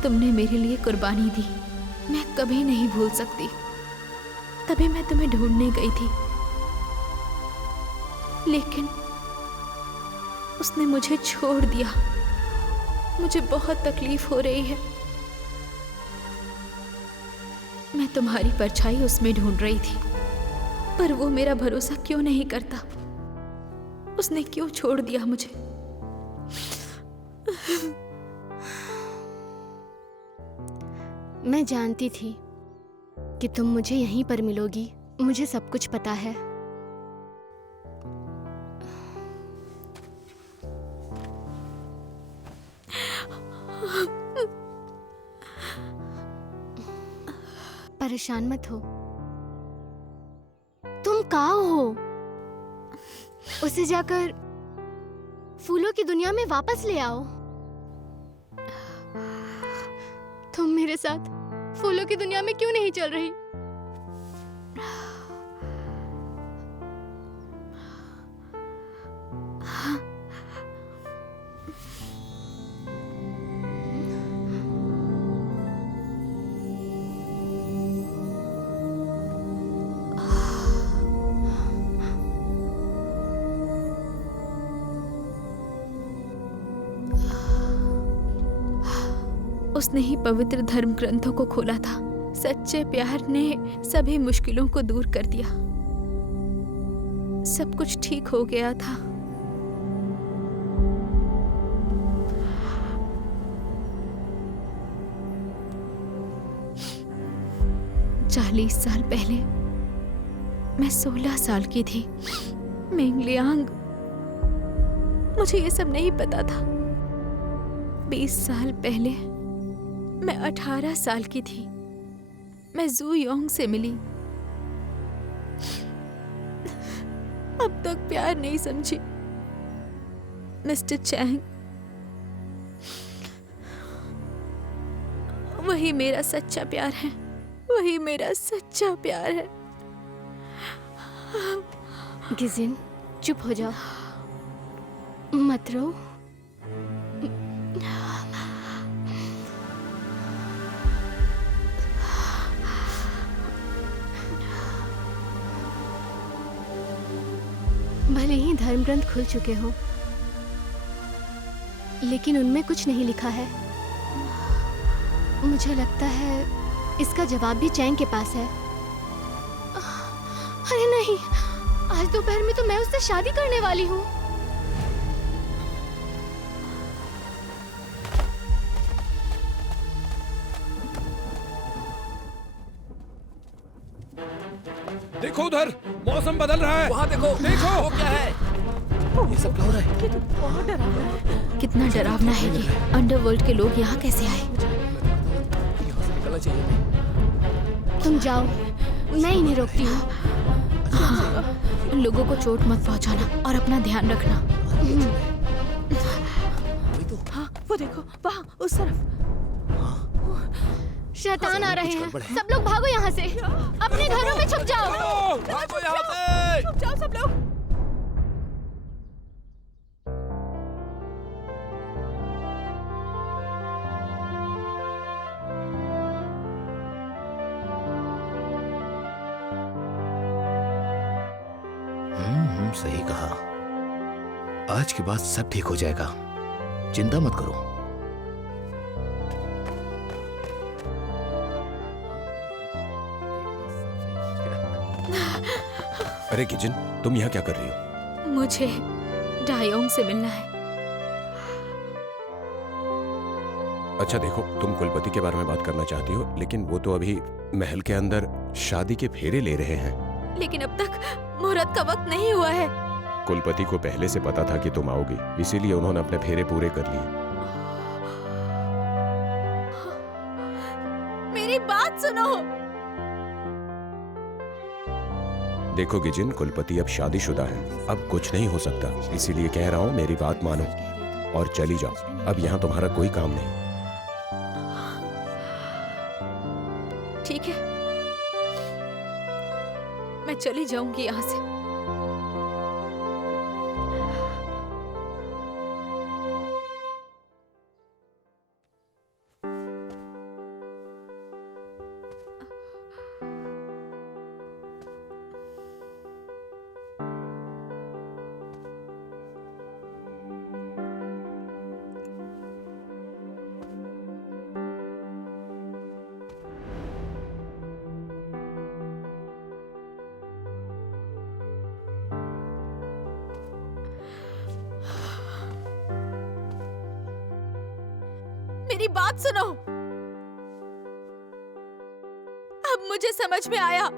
तुमने मेरे लिए कुर्बानी दी, मैं कभी नहीं भूल सकती। तभी मैं तुम्हें ढूंढने गई थी, लेकिन उसने मुझे छोड़ दिया। मुझे बहुत तकलीफ हो रही है। मैं तुम्हारी परछाई उसमें ढूंढ रही थी, पर वो मेरा भरोसा क्यों नहीं करता? उसने क्यों छोड़ दिया मुझे? मैं जानती थी कि तुम मुझे यहीं पर मिलोगी। मुझे सब कुछ पता है। परेशान मत हो। तुम काओ हो। उसे जाकर फूलों की दुनिया में वापस ले आओ। तुम मेरे साथ फूलों की दुनिया में क्यों नहीं चल रही? उसने ही पवित्र धर्म ग्रंथों को खोला था। सच्चे प्यार ने सभी मुश्किलों को दूर कर दिया। सब कुछ ठीक हो गया था। चालीस साल पहले मैं 16 साल की थी। मेंगलियांग, मुझे ये सब नहीं पता था। 20 साल पहले मैं 18 साल की थी। मैं जू योंग से मिली। अब तक प्यार नहीं समझी। मिस्टर चैंग, वही मेरा सच्चा प्यार है। वही मेरा सच्चा प्यार है। गिजिन, चुप हो जाओ, मत रो। भले ही धर्म ग्रंथ खुल चुके हो, लेकिन उनमें कुछ नहीं लिखा है। मुझे लगता है इसका जवाब भी चैंग के पास है। अरे नहीं, आज दोपहर में तो मैं उससे शादी करने वाली हूँ। देखो उधर, मौसम बदल रहा है। वहाँ देखो, देखो वो क्या है? ये सब क्या हो रहा है? कितना डरावना है ये। अंडरवर्ल्ड के लोग यहाँ कैसे आए? यहाँ से निकलना चाहिए। तुम जाओ, मैं इन्हें रोकती हूँ। हाँ, लोगों को चोट मत पहुँचाना और अपना ध्यान रखना। हाँ, वो देखो वहाँ उस तरफ। शैतान आ रहे हैं। सब लोग भागो यहाँ से। अपने घरों में छुप जाओ। भागो यहाँ से। छुप जाओ सब लोग। सही कहा। आज के बाद सब ठीक हो जाएगा। चिंता मत करो। अरे किजन, तुम यहाँ क्या कर रही हो? मुझे डायोंग से मिलना है। अच्छा देखो, तुम कुलपति के बारे में बात करना चाहती हो, लेकिन वो तो अभी महल के अंदर शादी के फेरे ले रहे हैं। लेकिन अब तक मुहूर्त का वक्त नहीं हुआ है। कुलपति को पहले से पता था कि तुम आओगी, इसीलिए उन्होंने अपने फेरे पूरे कर लिए। मेरी बात सुनो। देखो गिजिन, कुलपति अब शादीशुदा है, अब कुछ नहीं हो सकता, इसीलिए कह रहा हूँ मेरी बात मानो। और चली जाओ। अब यहाँ तुम्हारा कोई काम नहीं। ठीक है, मैं चली जाऊंगी यहाँ से। मेरी बात सुनो। अब मुझे समझ में आया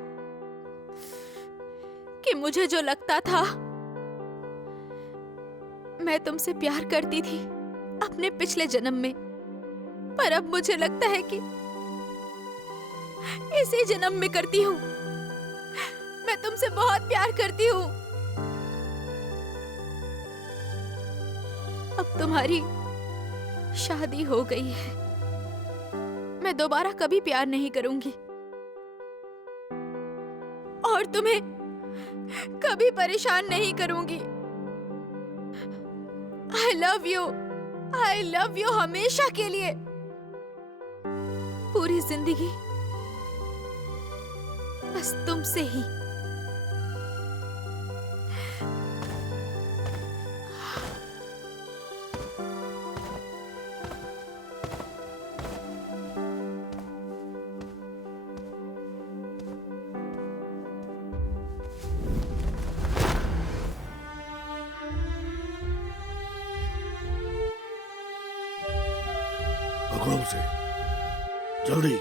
कि मुझे जो लगता था मैं तुमसे प्यार करती थी अपने पिछले जन्म में, पर अब मुझे लगता है कि इसी जन्म में करती हूँ। मैं तुमसे बहुत प्यार करती हूँ। अब तुम्हारी शादी हो गई है। मैं दोबारा कभी प्यार नहीं करूंगी और तुम्हें कभी परेशान नहीं करूंगी। I love you हमेशा के लिए, पूरी जिंदगी बस तुमसे ही। पकड़ो उसे, जल्दी।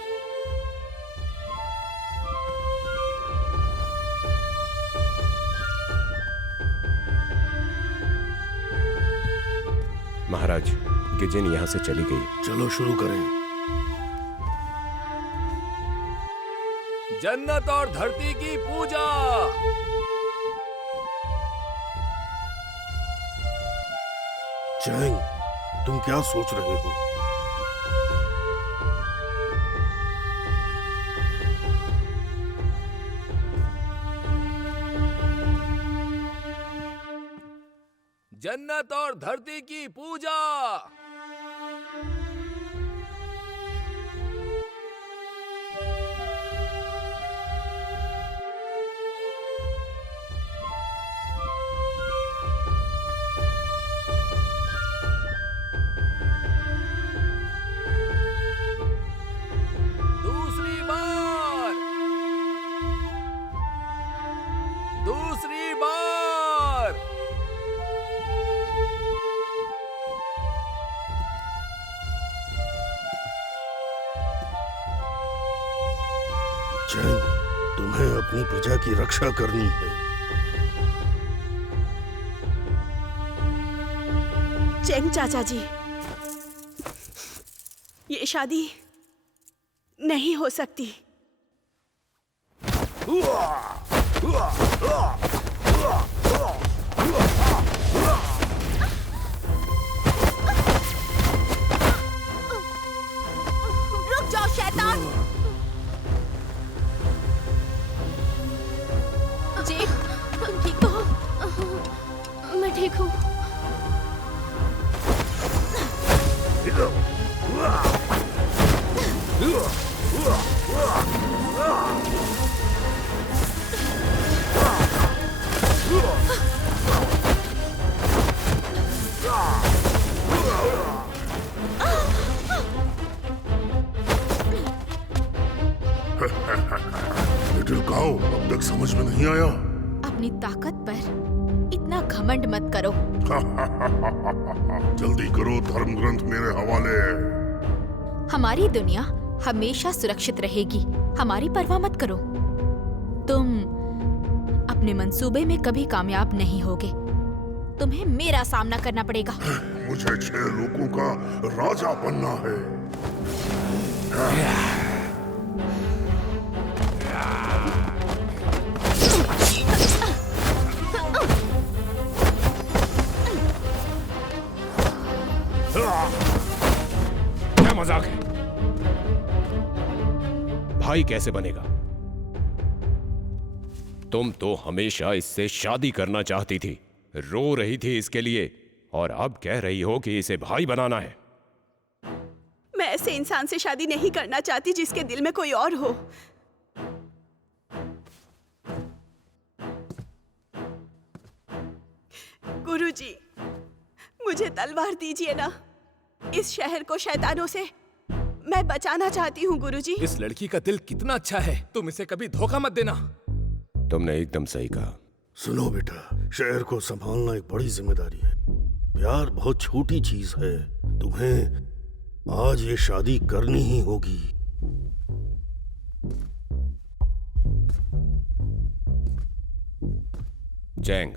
महाराज, गिजिन यहाँ से चली गई। चलो शुरू करें। जन्नत और धरती की पूजा। चैंग, तुम क्या सोच रहे हो? जन्नत और धरती की पूजा। दूसरी बार, दूसरी बार। चैंग, तुम्हें अपनी प्रजा की रक्षा करनी है। चेंग चाचा जी, ये शादी नहीं हो सकती। रुक जाओ शैतान। जी, तुम ठीक तो हो? मैं ठीक हूँ। लिटिल काऊ, अब तक समझ में नहीं आया? अपनी ताकत पर इतना घमंड मत करो। जल्दी करो, धर्म ग्रंथ मेरे हवाले है। हमारी दुनिया हमेशा सुरक्षित रहेगी, हमारी परवाह मत करो। तुम अपने मंसूबे में कभी कामयाब नहीं होगे। तुम्हें मेरा सामना करना पड़ेगा। मुझे 6 लोगों का राजा बनना है। भाई कैसे बनेगा? तुम तो हमेशा इससे शादी करना चाहती थी, रो रही थी इसके लिए, और अब कह रही हो कि इसे भाई बनाना है। मैं ऐसे इंसान से शादी नहीं करना चाहती जिसके दिल में कोई और हो। गुरुजी, मुझे तलवार दीजिए ना। इस शहर को शैतानों से मैं बचाना चाहती हूँ गुरुजी। इस लड़की का दिल कितना अच्छा है, तुम इसे कभी धोखा मत देना। तुमने एकदम सही कहा। सुनो बेटा, शहर को संभालना एक बड़ी जिम्मेदारी है। प्यार बहुत छोटी चीज है। तुम्हें आज ये शादी करनी ही होगी। चैंग,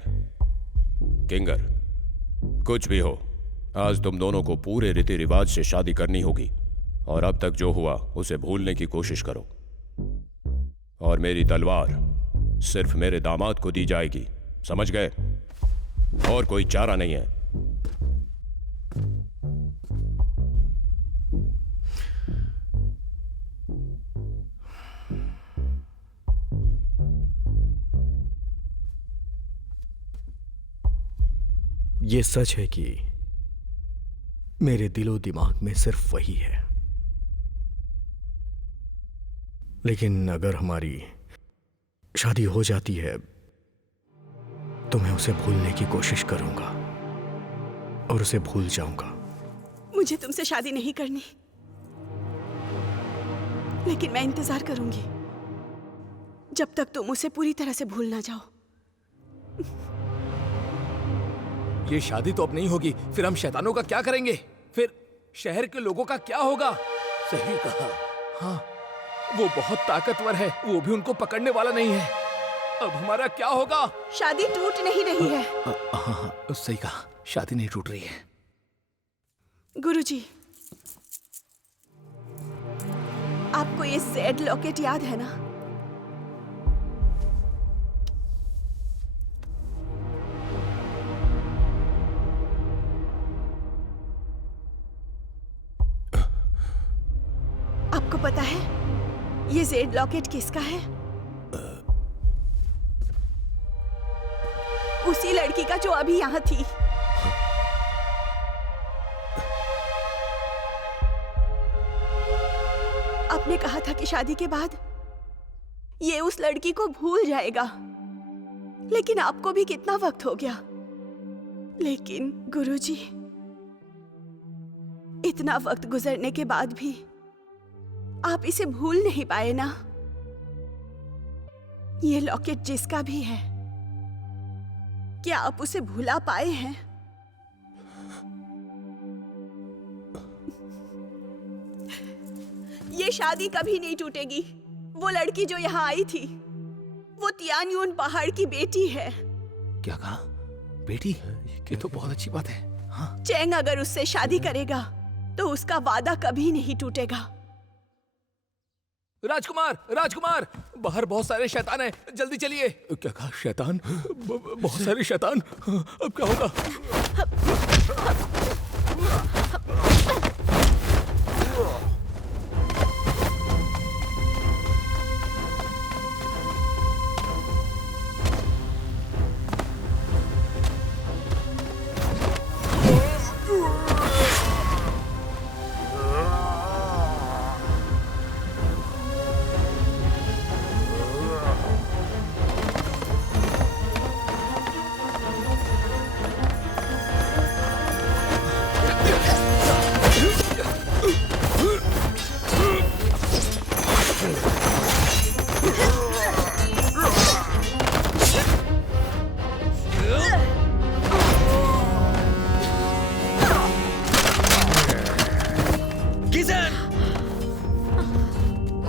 किंगर, कुछ भी हो, आज तुम दोनों को पूरे रीति रिवाज से शादी करनी होगी, और अब तक जो हुआ उसे भूलने की कोशिश करो। और मेरी तलवार सिर्फ मेरे दामाद को दी जाएगी, समझ गए? और कोई चारा नहीं है। ये सच है कि मेरे दिलो दिमाग में सिर्फ वही है, लेकिन अगर हमारी शादी हो जाती है तो मैं उसे भूलने की कोशिश करूंगा और उसे भूल जाऊंगा। मुझे तुमसे शादी नहीं करनी, लेकिन मैं इंतजार करूंगी जब तक तुम उसे पूरी तरह से भूल ना जाओ। ये शादी तो अब नहीं होगी, फिर हम शैतानों का क्या करेंगे? फिर शहर के लोगों का क्या होगा? सही कहा। हाँ, वो बहुत ताकतवर है, वो भी उनको पकड़ने वाला नहीं है। अब हमारा क्या होगा? शादी टूट नहीं रही है। हाँ, सही कहा, शादी नहीं टूट रही है। गुरुजी, आपको ये जेड लॉकेट याद है ना? आपको पता है ये जेड लॉकेट किसका है? उसी लड़की का जो अभी यहां थी। आपने कहा था कि शादी के बाद ये उस लड़की को भूल जाएगा, लेकिन आपको भी कितना वक्त हो गया। लेकिन गुरुजी, इतना वक्त गुजरने के बाद भी आप इसे भूल नहीं पाए ना? ये लॉकेट जिसका भी है, क्या आप उसे भुला पाए हैं? ये शादी कभी नहीं टूटेगी। वो लड़की जो यहाँ आई थी, वो तियान्यून पहाड़ की बेटी है। क्या कहा? बेटी? ये तो बहुत अच्छी बात है। हाँ। चैंग अगर उससे शादी करेगा तो उसका वादा कभी नहीं टूटेगा। राजकुमार, राजकुमार, बाहर बहुत सारे शैतान हैं, जल्दी चलिए। क्या कहा? शैतान? बहुत सारे शैतान? अब क्या होगा?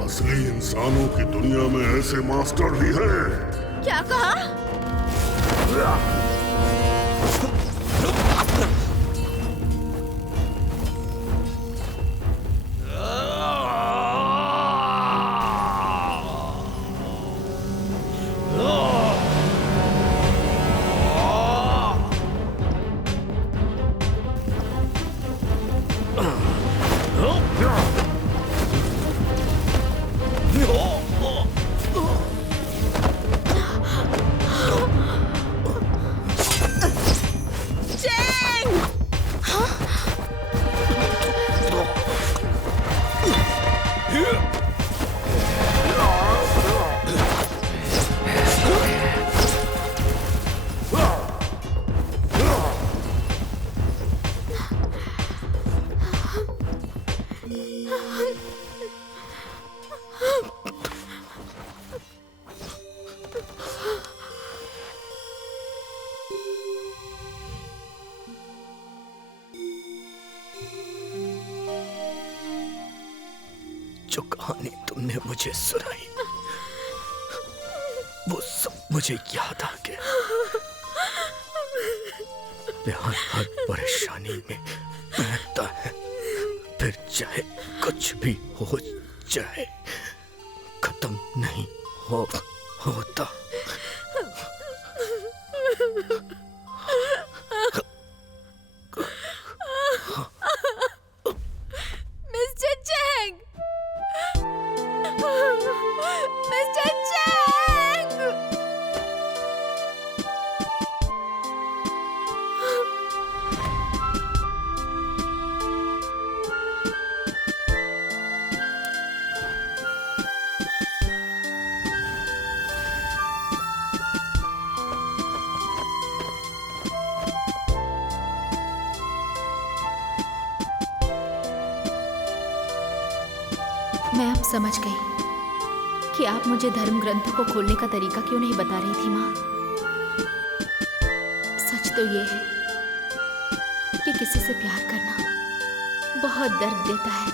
असली इंसानों की दुनिया में ऐसे मास्टर भी हैं। क्या कहा? जो कहानी तुमने मुझे सुनाई वो सब मुझे याद आ गया। प्यार हर परेशानी में बहता है, फिर चाहे कुछ भी हो जाए खत्म नहीं होता। Mister Chang, mister Chang. मैं अब समझ गई कि आप मुझे धर्म ग्रंथों को खोलने का तरीका क्यों नहीं बता रही थी माँ। सच तो ये है कि किसी से प्यार करना बहुत दर्द देता है।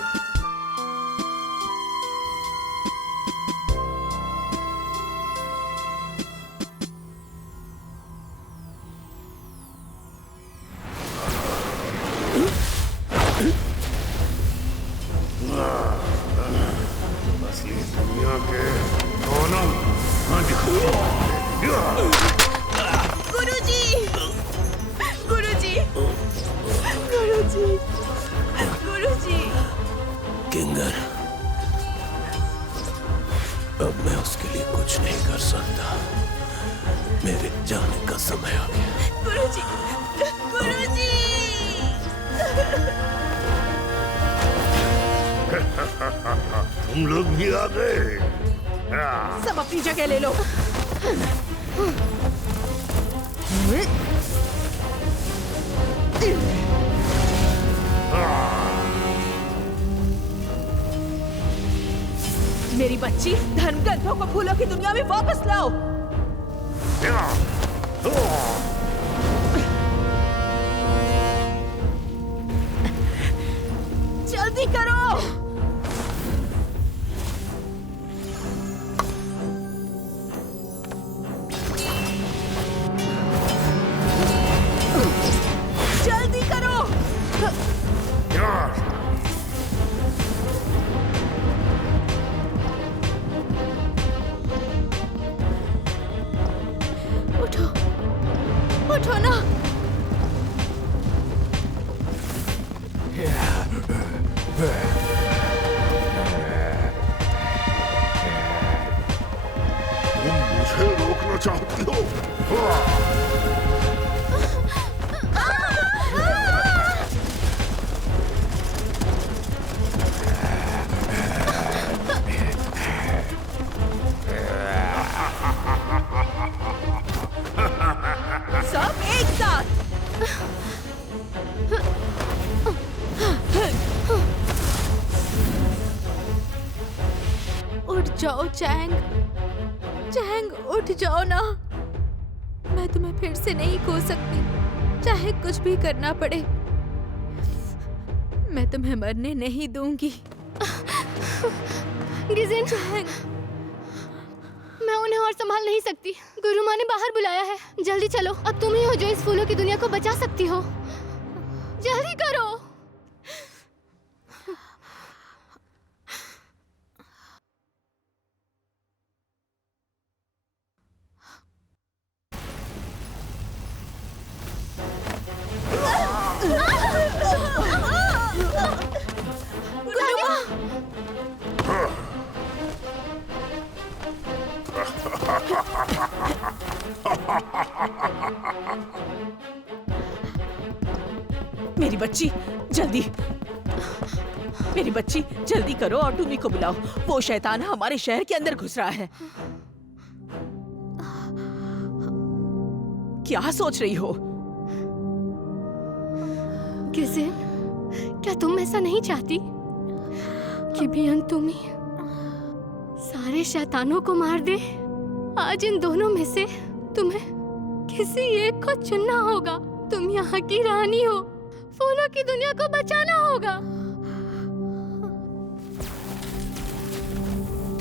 असली दुनिया के दोनों गुरुजी, गुरुजी, गुरुजी, गुरुजी। किंगर, अब मैं उसके लिए कुछ नहीं कर सकता। मेरे जाने का समय आ गया। गुरुजी, गुरुजी। तुम लोग भी आ गए। सब अपनी जगह ले लो। मेरी बच्ची, धर्म ग्रंथों को फूलों की दुनिया में वापस लाओ। जल्दी करो। जल्दी करो। उठो, उठो ना। तुम मुझे रोकना चाहती हो? सब एक साथ। उठ जाओ चैंग, चैंग उठ जाओ ना। मैं तुम्हें फिर से नहीं खो सकती, चाहे कुछ भी करना पड़े। मैं तुम्हें मरने नहीं दूंगी। गिजिन, मैं उन्हें और संभाल नहीं सकती। गुरु माँ ने बाहर बुलाया है। जल्दी चलो, अब तुम ही हो जो इस फूलों की दुनिया को बचा सकती हो। जल्दी करो। मेरी बच्ची, जल्दी। मेरी बच्ची, जल्दी करो और टूमी को बुलाओ। वो शैतान हमारे शहर के अंदर घुस रहा है। क्या सोच रही हो? गिजिन, क्या तुम ऐसा नहीं चाहती कि बियन तुम्ही सारे शैतानों को मार दे? आज इन दोनों में से तुम्हें किसी एक को चुनना होगा। तुम यहाँ की रानी हो, फूलों की दुनिया को बचाना होगा।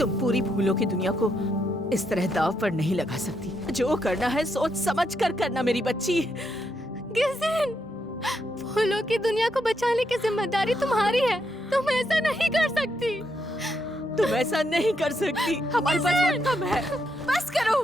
तुम पूरी फूलों की दुनिया को इस तरह दाव पर नहीं लगा सकती। जो करना है सोच समझ कर करना मेरी बच्ची। गिज़न, फूलों की दुनिया को बचाने की जिम्मेदारी तुम्हारी है। तुम ऐसा नहीं कर सकती। तुम ऐसा नहीं कर सकती। हमारे पास वक्त कम है। बस करो।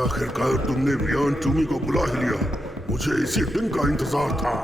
आखिरकार तुमने वियान चूमी को बुला ही लिया। मुझे इसी दिन का इंतजार था।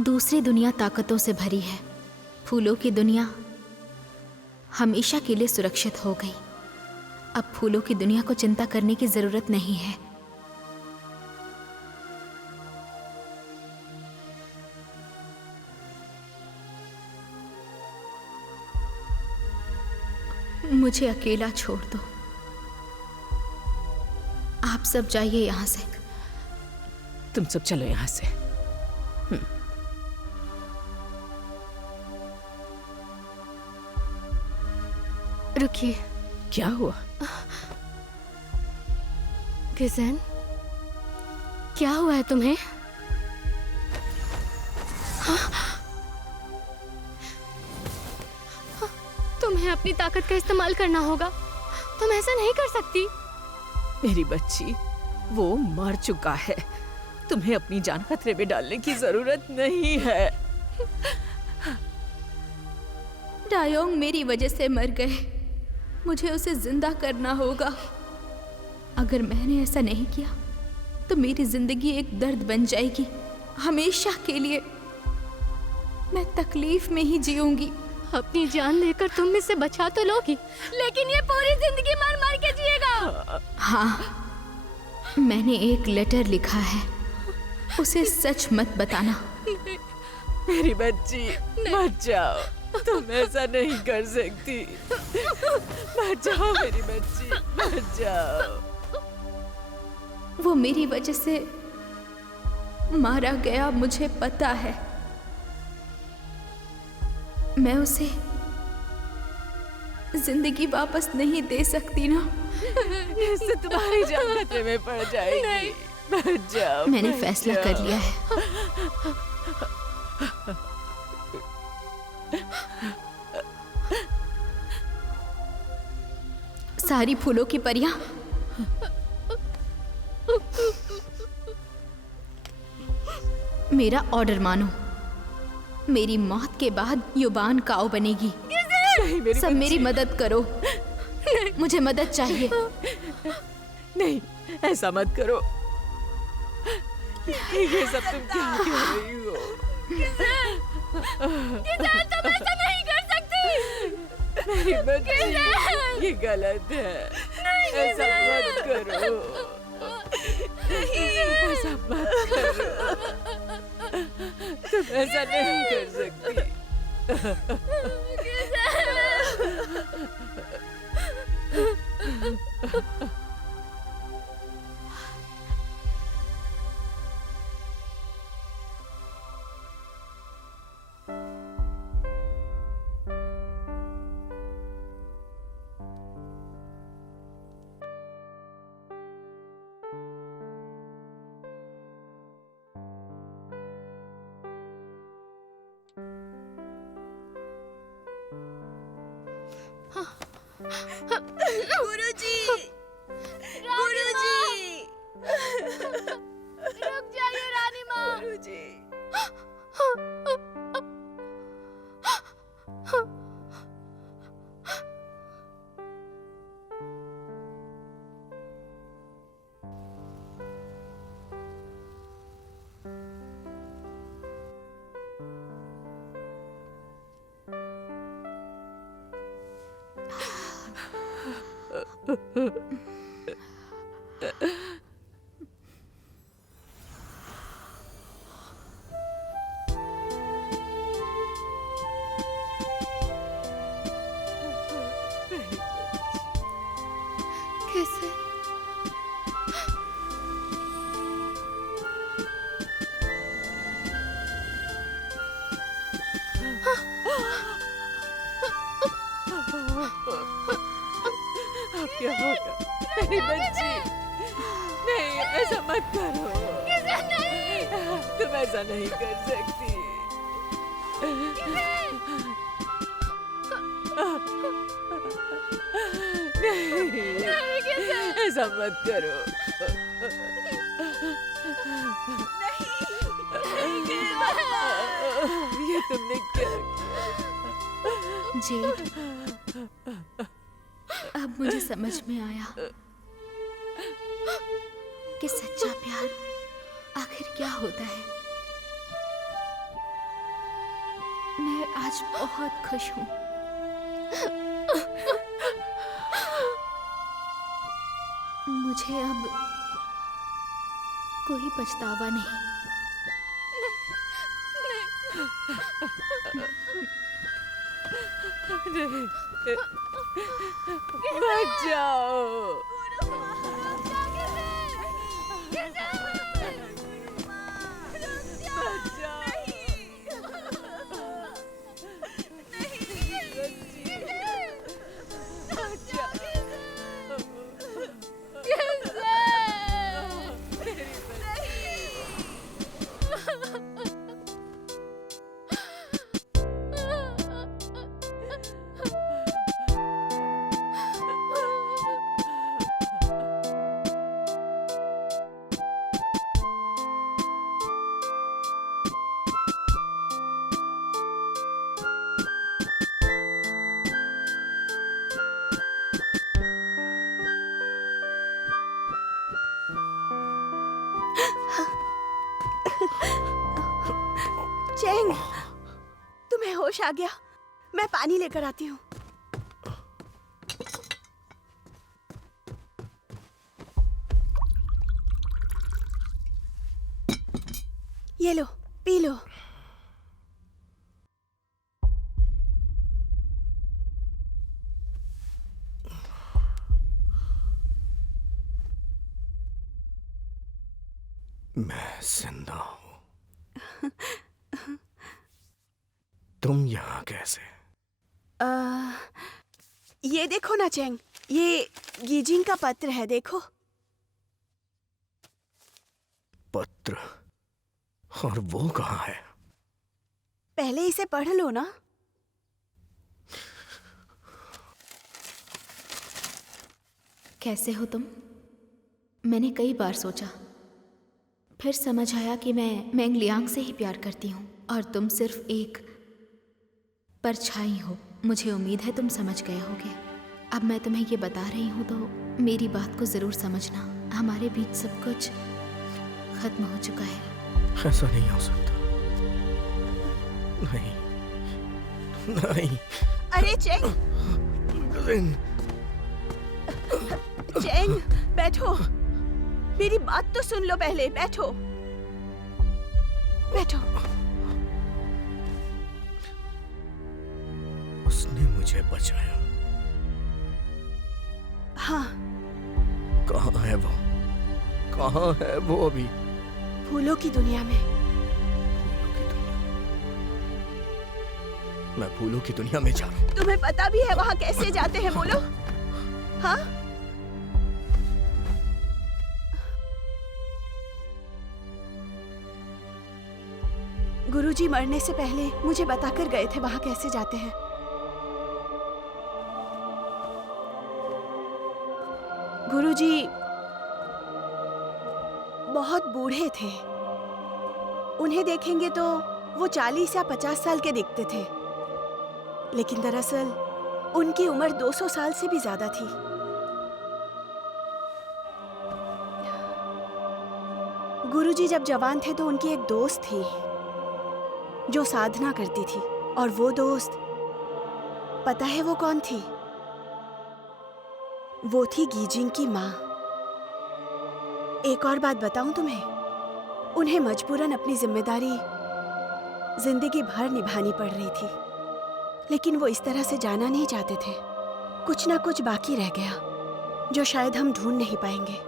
दूसरी दुनिया ताकतों से भरी है। फूलों की दुनिया हमेशा के लिए सुरक्षित हो गई। अब फूलों की दुनिया को चिंता करने की जरूरत नहीं है। मुझे अकेला छोड़ दो। आप सब जाइए यहाँ से। तुम सब चलो यहाँ से। रुकिए। क्या हुआ? गिज़न, क्या हुआ है तुम्हें? तुम्हें अपनी ताकत का इस्तेमाल करना होगा। तुम ऐसा नहीं कर सकती। मेरी बच्ची, वो मर चुका है। तुम्हें अपनी जान खतरे में डालने की जरूरत नहीं है। डायोंग मेरी वजह से मर गए। मुझे उसे जिंदा करना होगा। अगर मैंने ऐसा नहीं किया तो मेरी जिंदगी एक दर्द बन जाएगी। हमेशा के लिए मैं तकलीफ में ही जीऊंगी। अपनी जान लेकर तुम इसे बचा तो लोगी, लेकिन ये पूरी जिंदगी मर मर के जिएगा। हाँ, मैंने एक लेटर लिखा है। उसे सच मत बताना। मेरी बच्ची मत जाओ, तुम ऐसा नहीं कर सकती। मत जाओ मेरी बच्ची, मत जाओ। वो मेरी वजह से मारा गया, मुझे पता है। मैं उसे जिंदगी वापस नहीं दे सकती ना। इससे तुम्हारी जान खतरे में पड़ जाएगी। मत जाओ। मैंने मत फैसला जाओ। कर लिया है। सारी फूलों की परियां मेरा ऑर्डर मानो। मेरी मौत के बाद युबान काऊ बनेगी। नहीं मेरी सब मेरी मदद करो। मुझे मदद चाहिए। नहीं, ऐसा मत करो। ये सब तुम क्या कह रही हो? तुम ऐसा नहीं कर सकती। मेरी बच्ची, ये गलत है। ऐसा मत करो। ऐसा मत करो। तुम ऐसा नहीं कर सकती। गुरुजी, गुरुजी, रुक जाइए रानी माँ। गुरुजी, कैसे? अब क्या होगा? मेरी बच्ची, नहीं ऐसा मत करो। तुम ऐसा नहीं कर सकती। नहीं, ऐसा मत करो। ये तुमने क्या किया? जेड, अब मुझे समझ में आया कि सच्चा प्यार आखिर क्या होता है। मैं आज बहुत खुश हूँ। मुझे अब कोई पछतावा नहीं। मत जाओ। चेंग, तुम्हें होश आ गया? मैं पानी लेकर आती हूँ। ये लो, पी लो। मैं जिंदा हूं। तुम यहाँ कैसे? ये देखो ना चेंग, ये गीजिंग का पत्र है, देखो। पत्र? और वो कहाँ है? पहले इसे पढ़ लो ना। कैसे हो तुम? मैंने कई बार सोचा, फिर समझ आया कि मैं मेंग लियांग से ही प्यार करती हूँ और तुम सिर्फ एक परछाई हो। मुझे उम्मीद है तुम समझ गए होगे। अब मैं तुम्हें ये बता रही हूँ तो मेरी बात को ज़रूर समझना। हमारे बीच सब कुछ खत्म हो चुका है। ऐसा नहीं हो सकता। नहीं, नहीं। अरे चेंग, चेंग, बैठो। मेरी बात तो सुन लो पहले। बैठो, बैठो। उसने मुझे बचाया। हाँ। कहाँ है वो? कहाँ है वो अभी? फूलों की दुनिया में। मैं फूलों की दुनिया में जा रहा हूँ। तुम्हें पता भी है वहाँ कैसे जाते हैं, बोलो? हाँ? गुरुजी मरने से पहले मुझे बताकर गए थे वहाँ कैसे जाते हैं। गुरुजी बहुत बूढ़े थे। उन्हें देखेंगे तो वो 40 या 50 साल के दिखते थे, लेकिन दरअसल उनकी उम्र 200 साल से भी ज्यादा थी। गुरुजी जब जवान थे तो उनकी एक दोस्त थी जो साधना करती थी, और वो दोस्त, पता है वो कौन थी? वो थी गीजिंग की माँ। एक और बात बताऊं तुम्हें, उन्हें मजबूरन अपनी जिम्मेदारी जिंदगी भर निभानी पड़ रही थी, लेकिन वो इस तरह से जाना नहीं चाहते थे। कुछ ना कुछ बाकी रह गया जो शायद हम ढूंढ नहीं पाएंगे।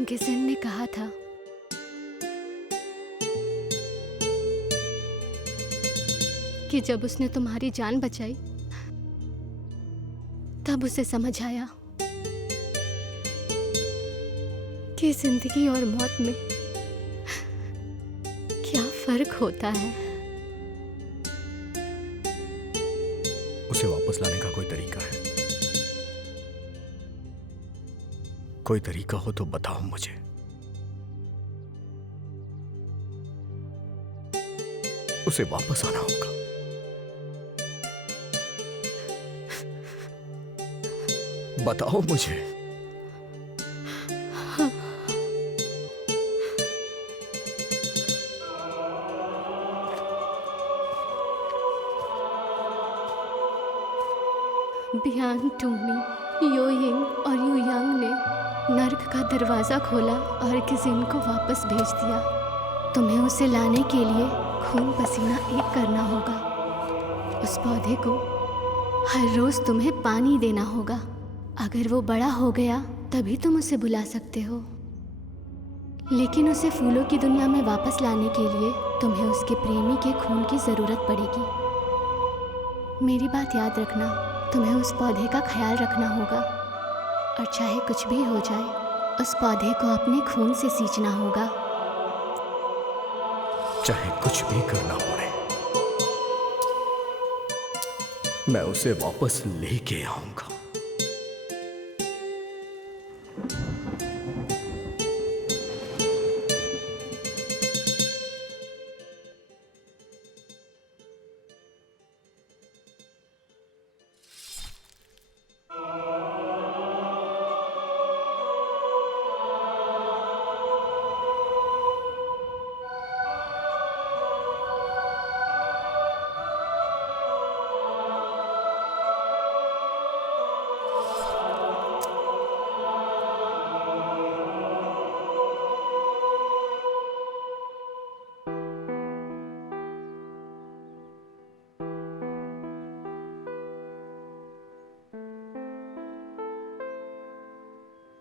गिजिन ने कहा था कि जब उसने तुम्हारी जान बचाई तब उसे समझ आया कि जिंदगी और मौत में क्या फर्क होता है। उसे वापस लाने का कोई तरीका है? कोई तरीका हो तो बताओ मुझे। उसे वापस आना होगा। बताओ मुझे। बियांग टूमी, योयिंग और युयांग ने नर्क का दरवाजा खोला और गिजिन को वापस भेज दिया। तुम्हें उसे लाने के लिए खून पसीना एक करना होगा। उस पौधे को हर रोज तुम्हें पानी देना होगा। अगर वो बड़ा हो गया तभी तुम उसे बुला सकते हो, लेकिन उसे फूलों की दुनिया में वापस लाने के लिए तुम्हें उसके प्रेमी के खून की जरूरत पड़ेगी। मेरी बात याद रखना, तुम्हें उस पौधे का ख्याल रखना होगा, और चाहे कुछ भी हो जाए उस पौधे को अपने खून से सींचना होगा। चाहे कुछ भी करना पड़े, मैं उसे वापस लेके आऊंगा।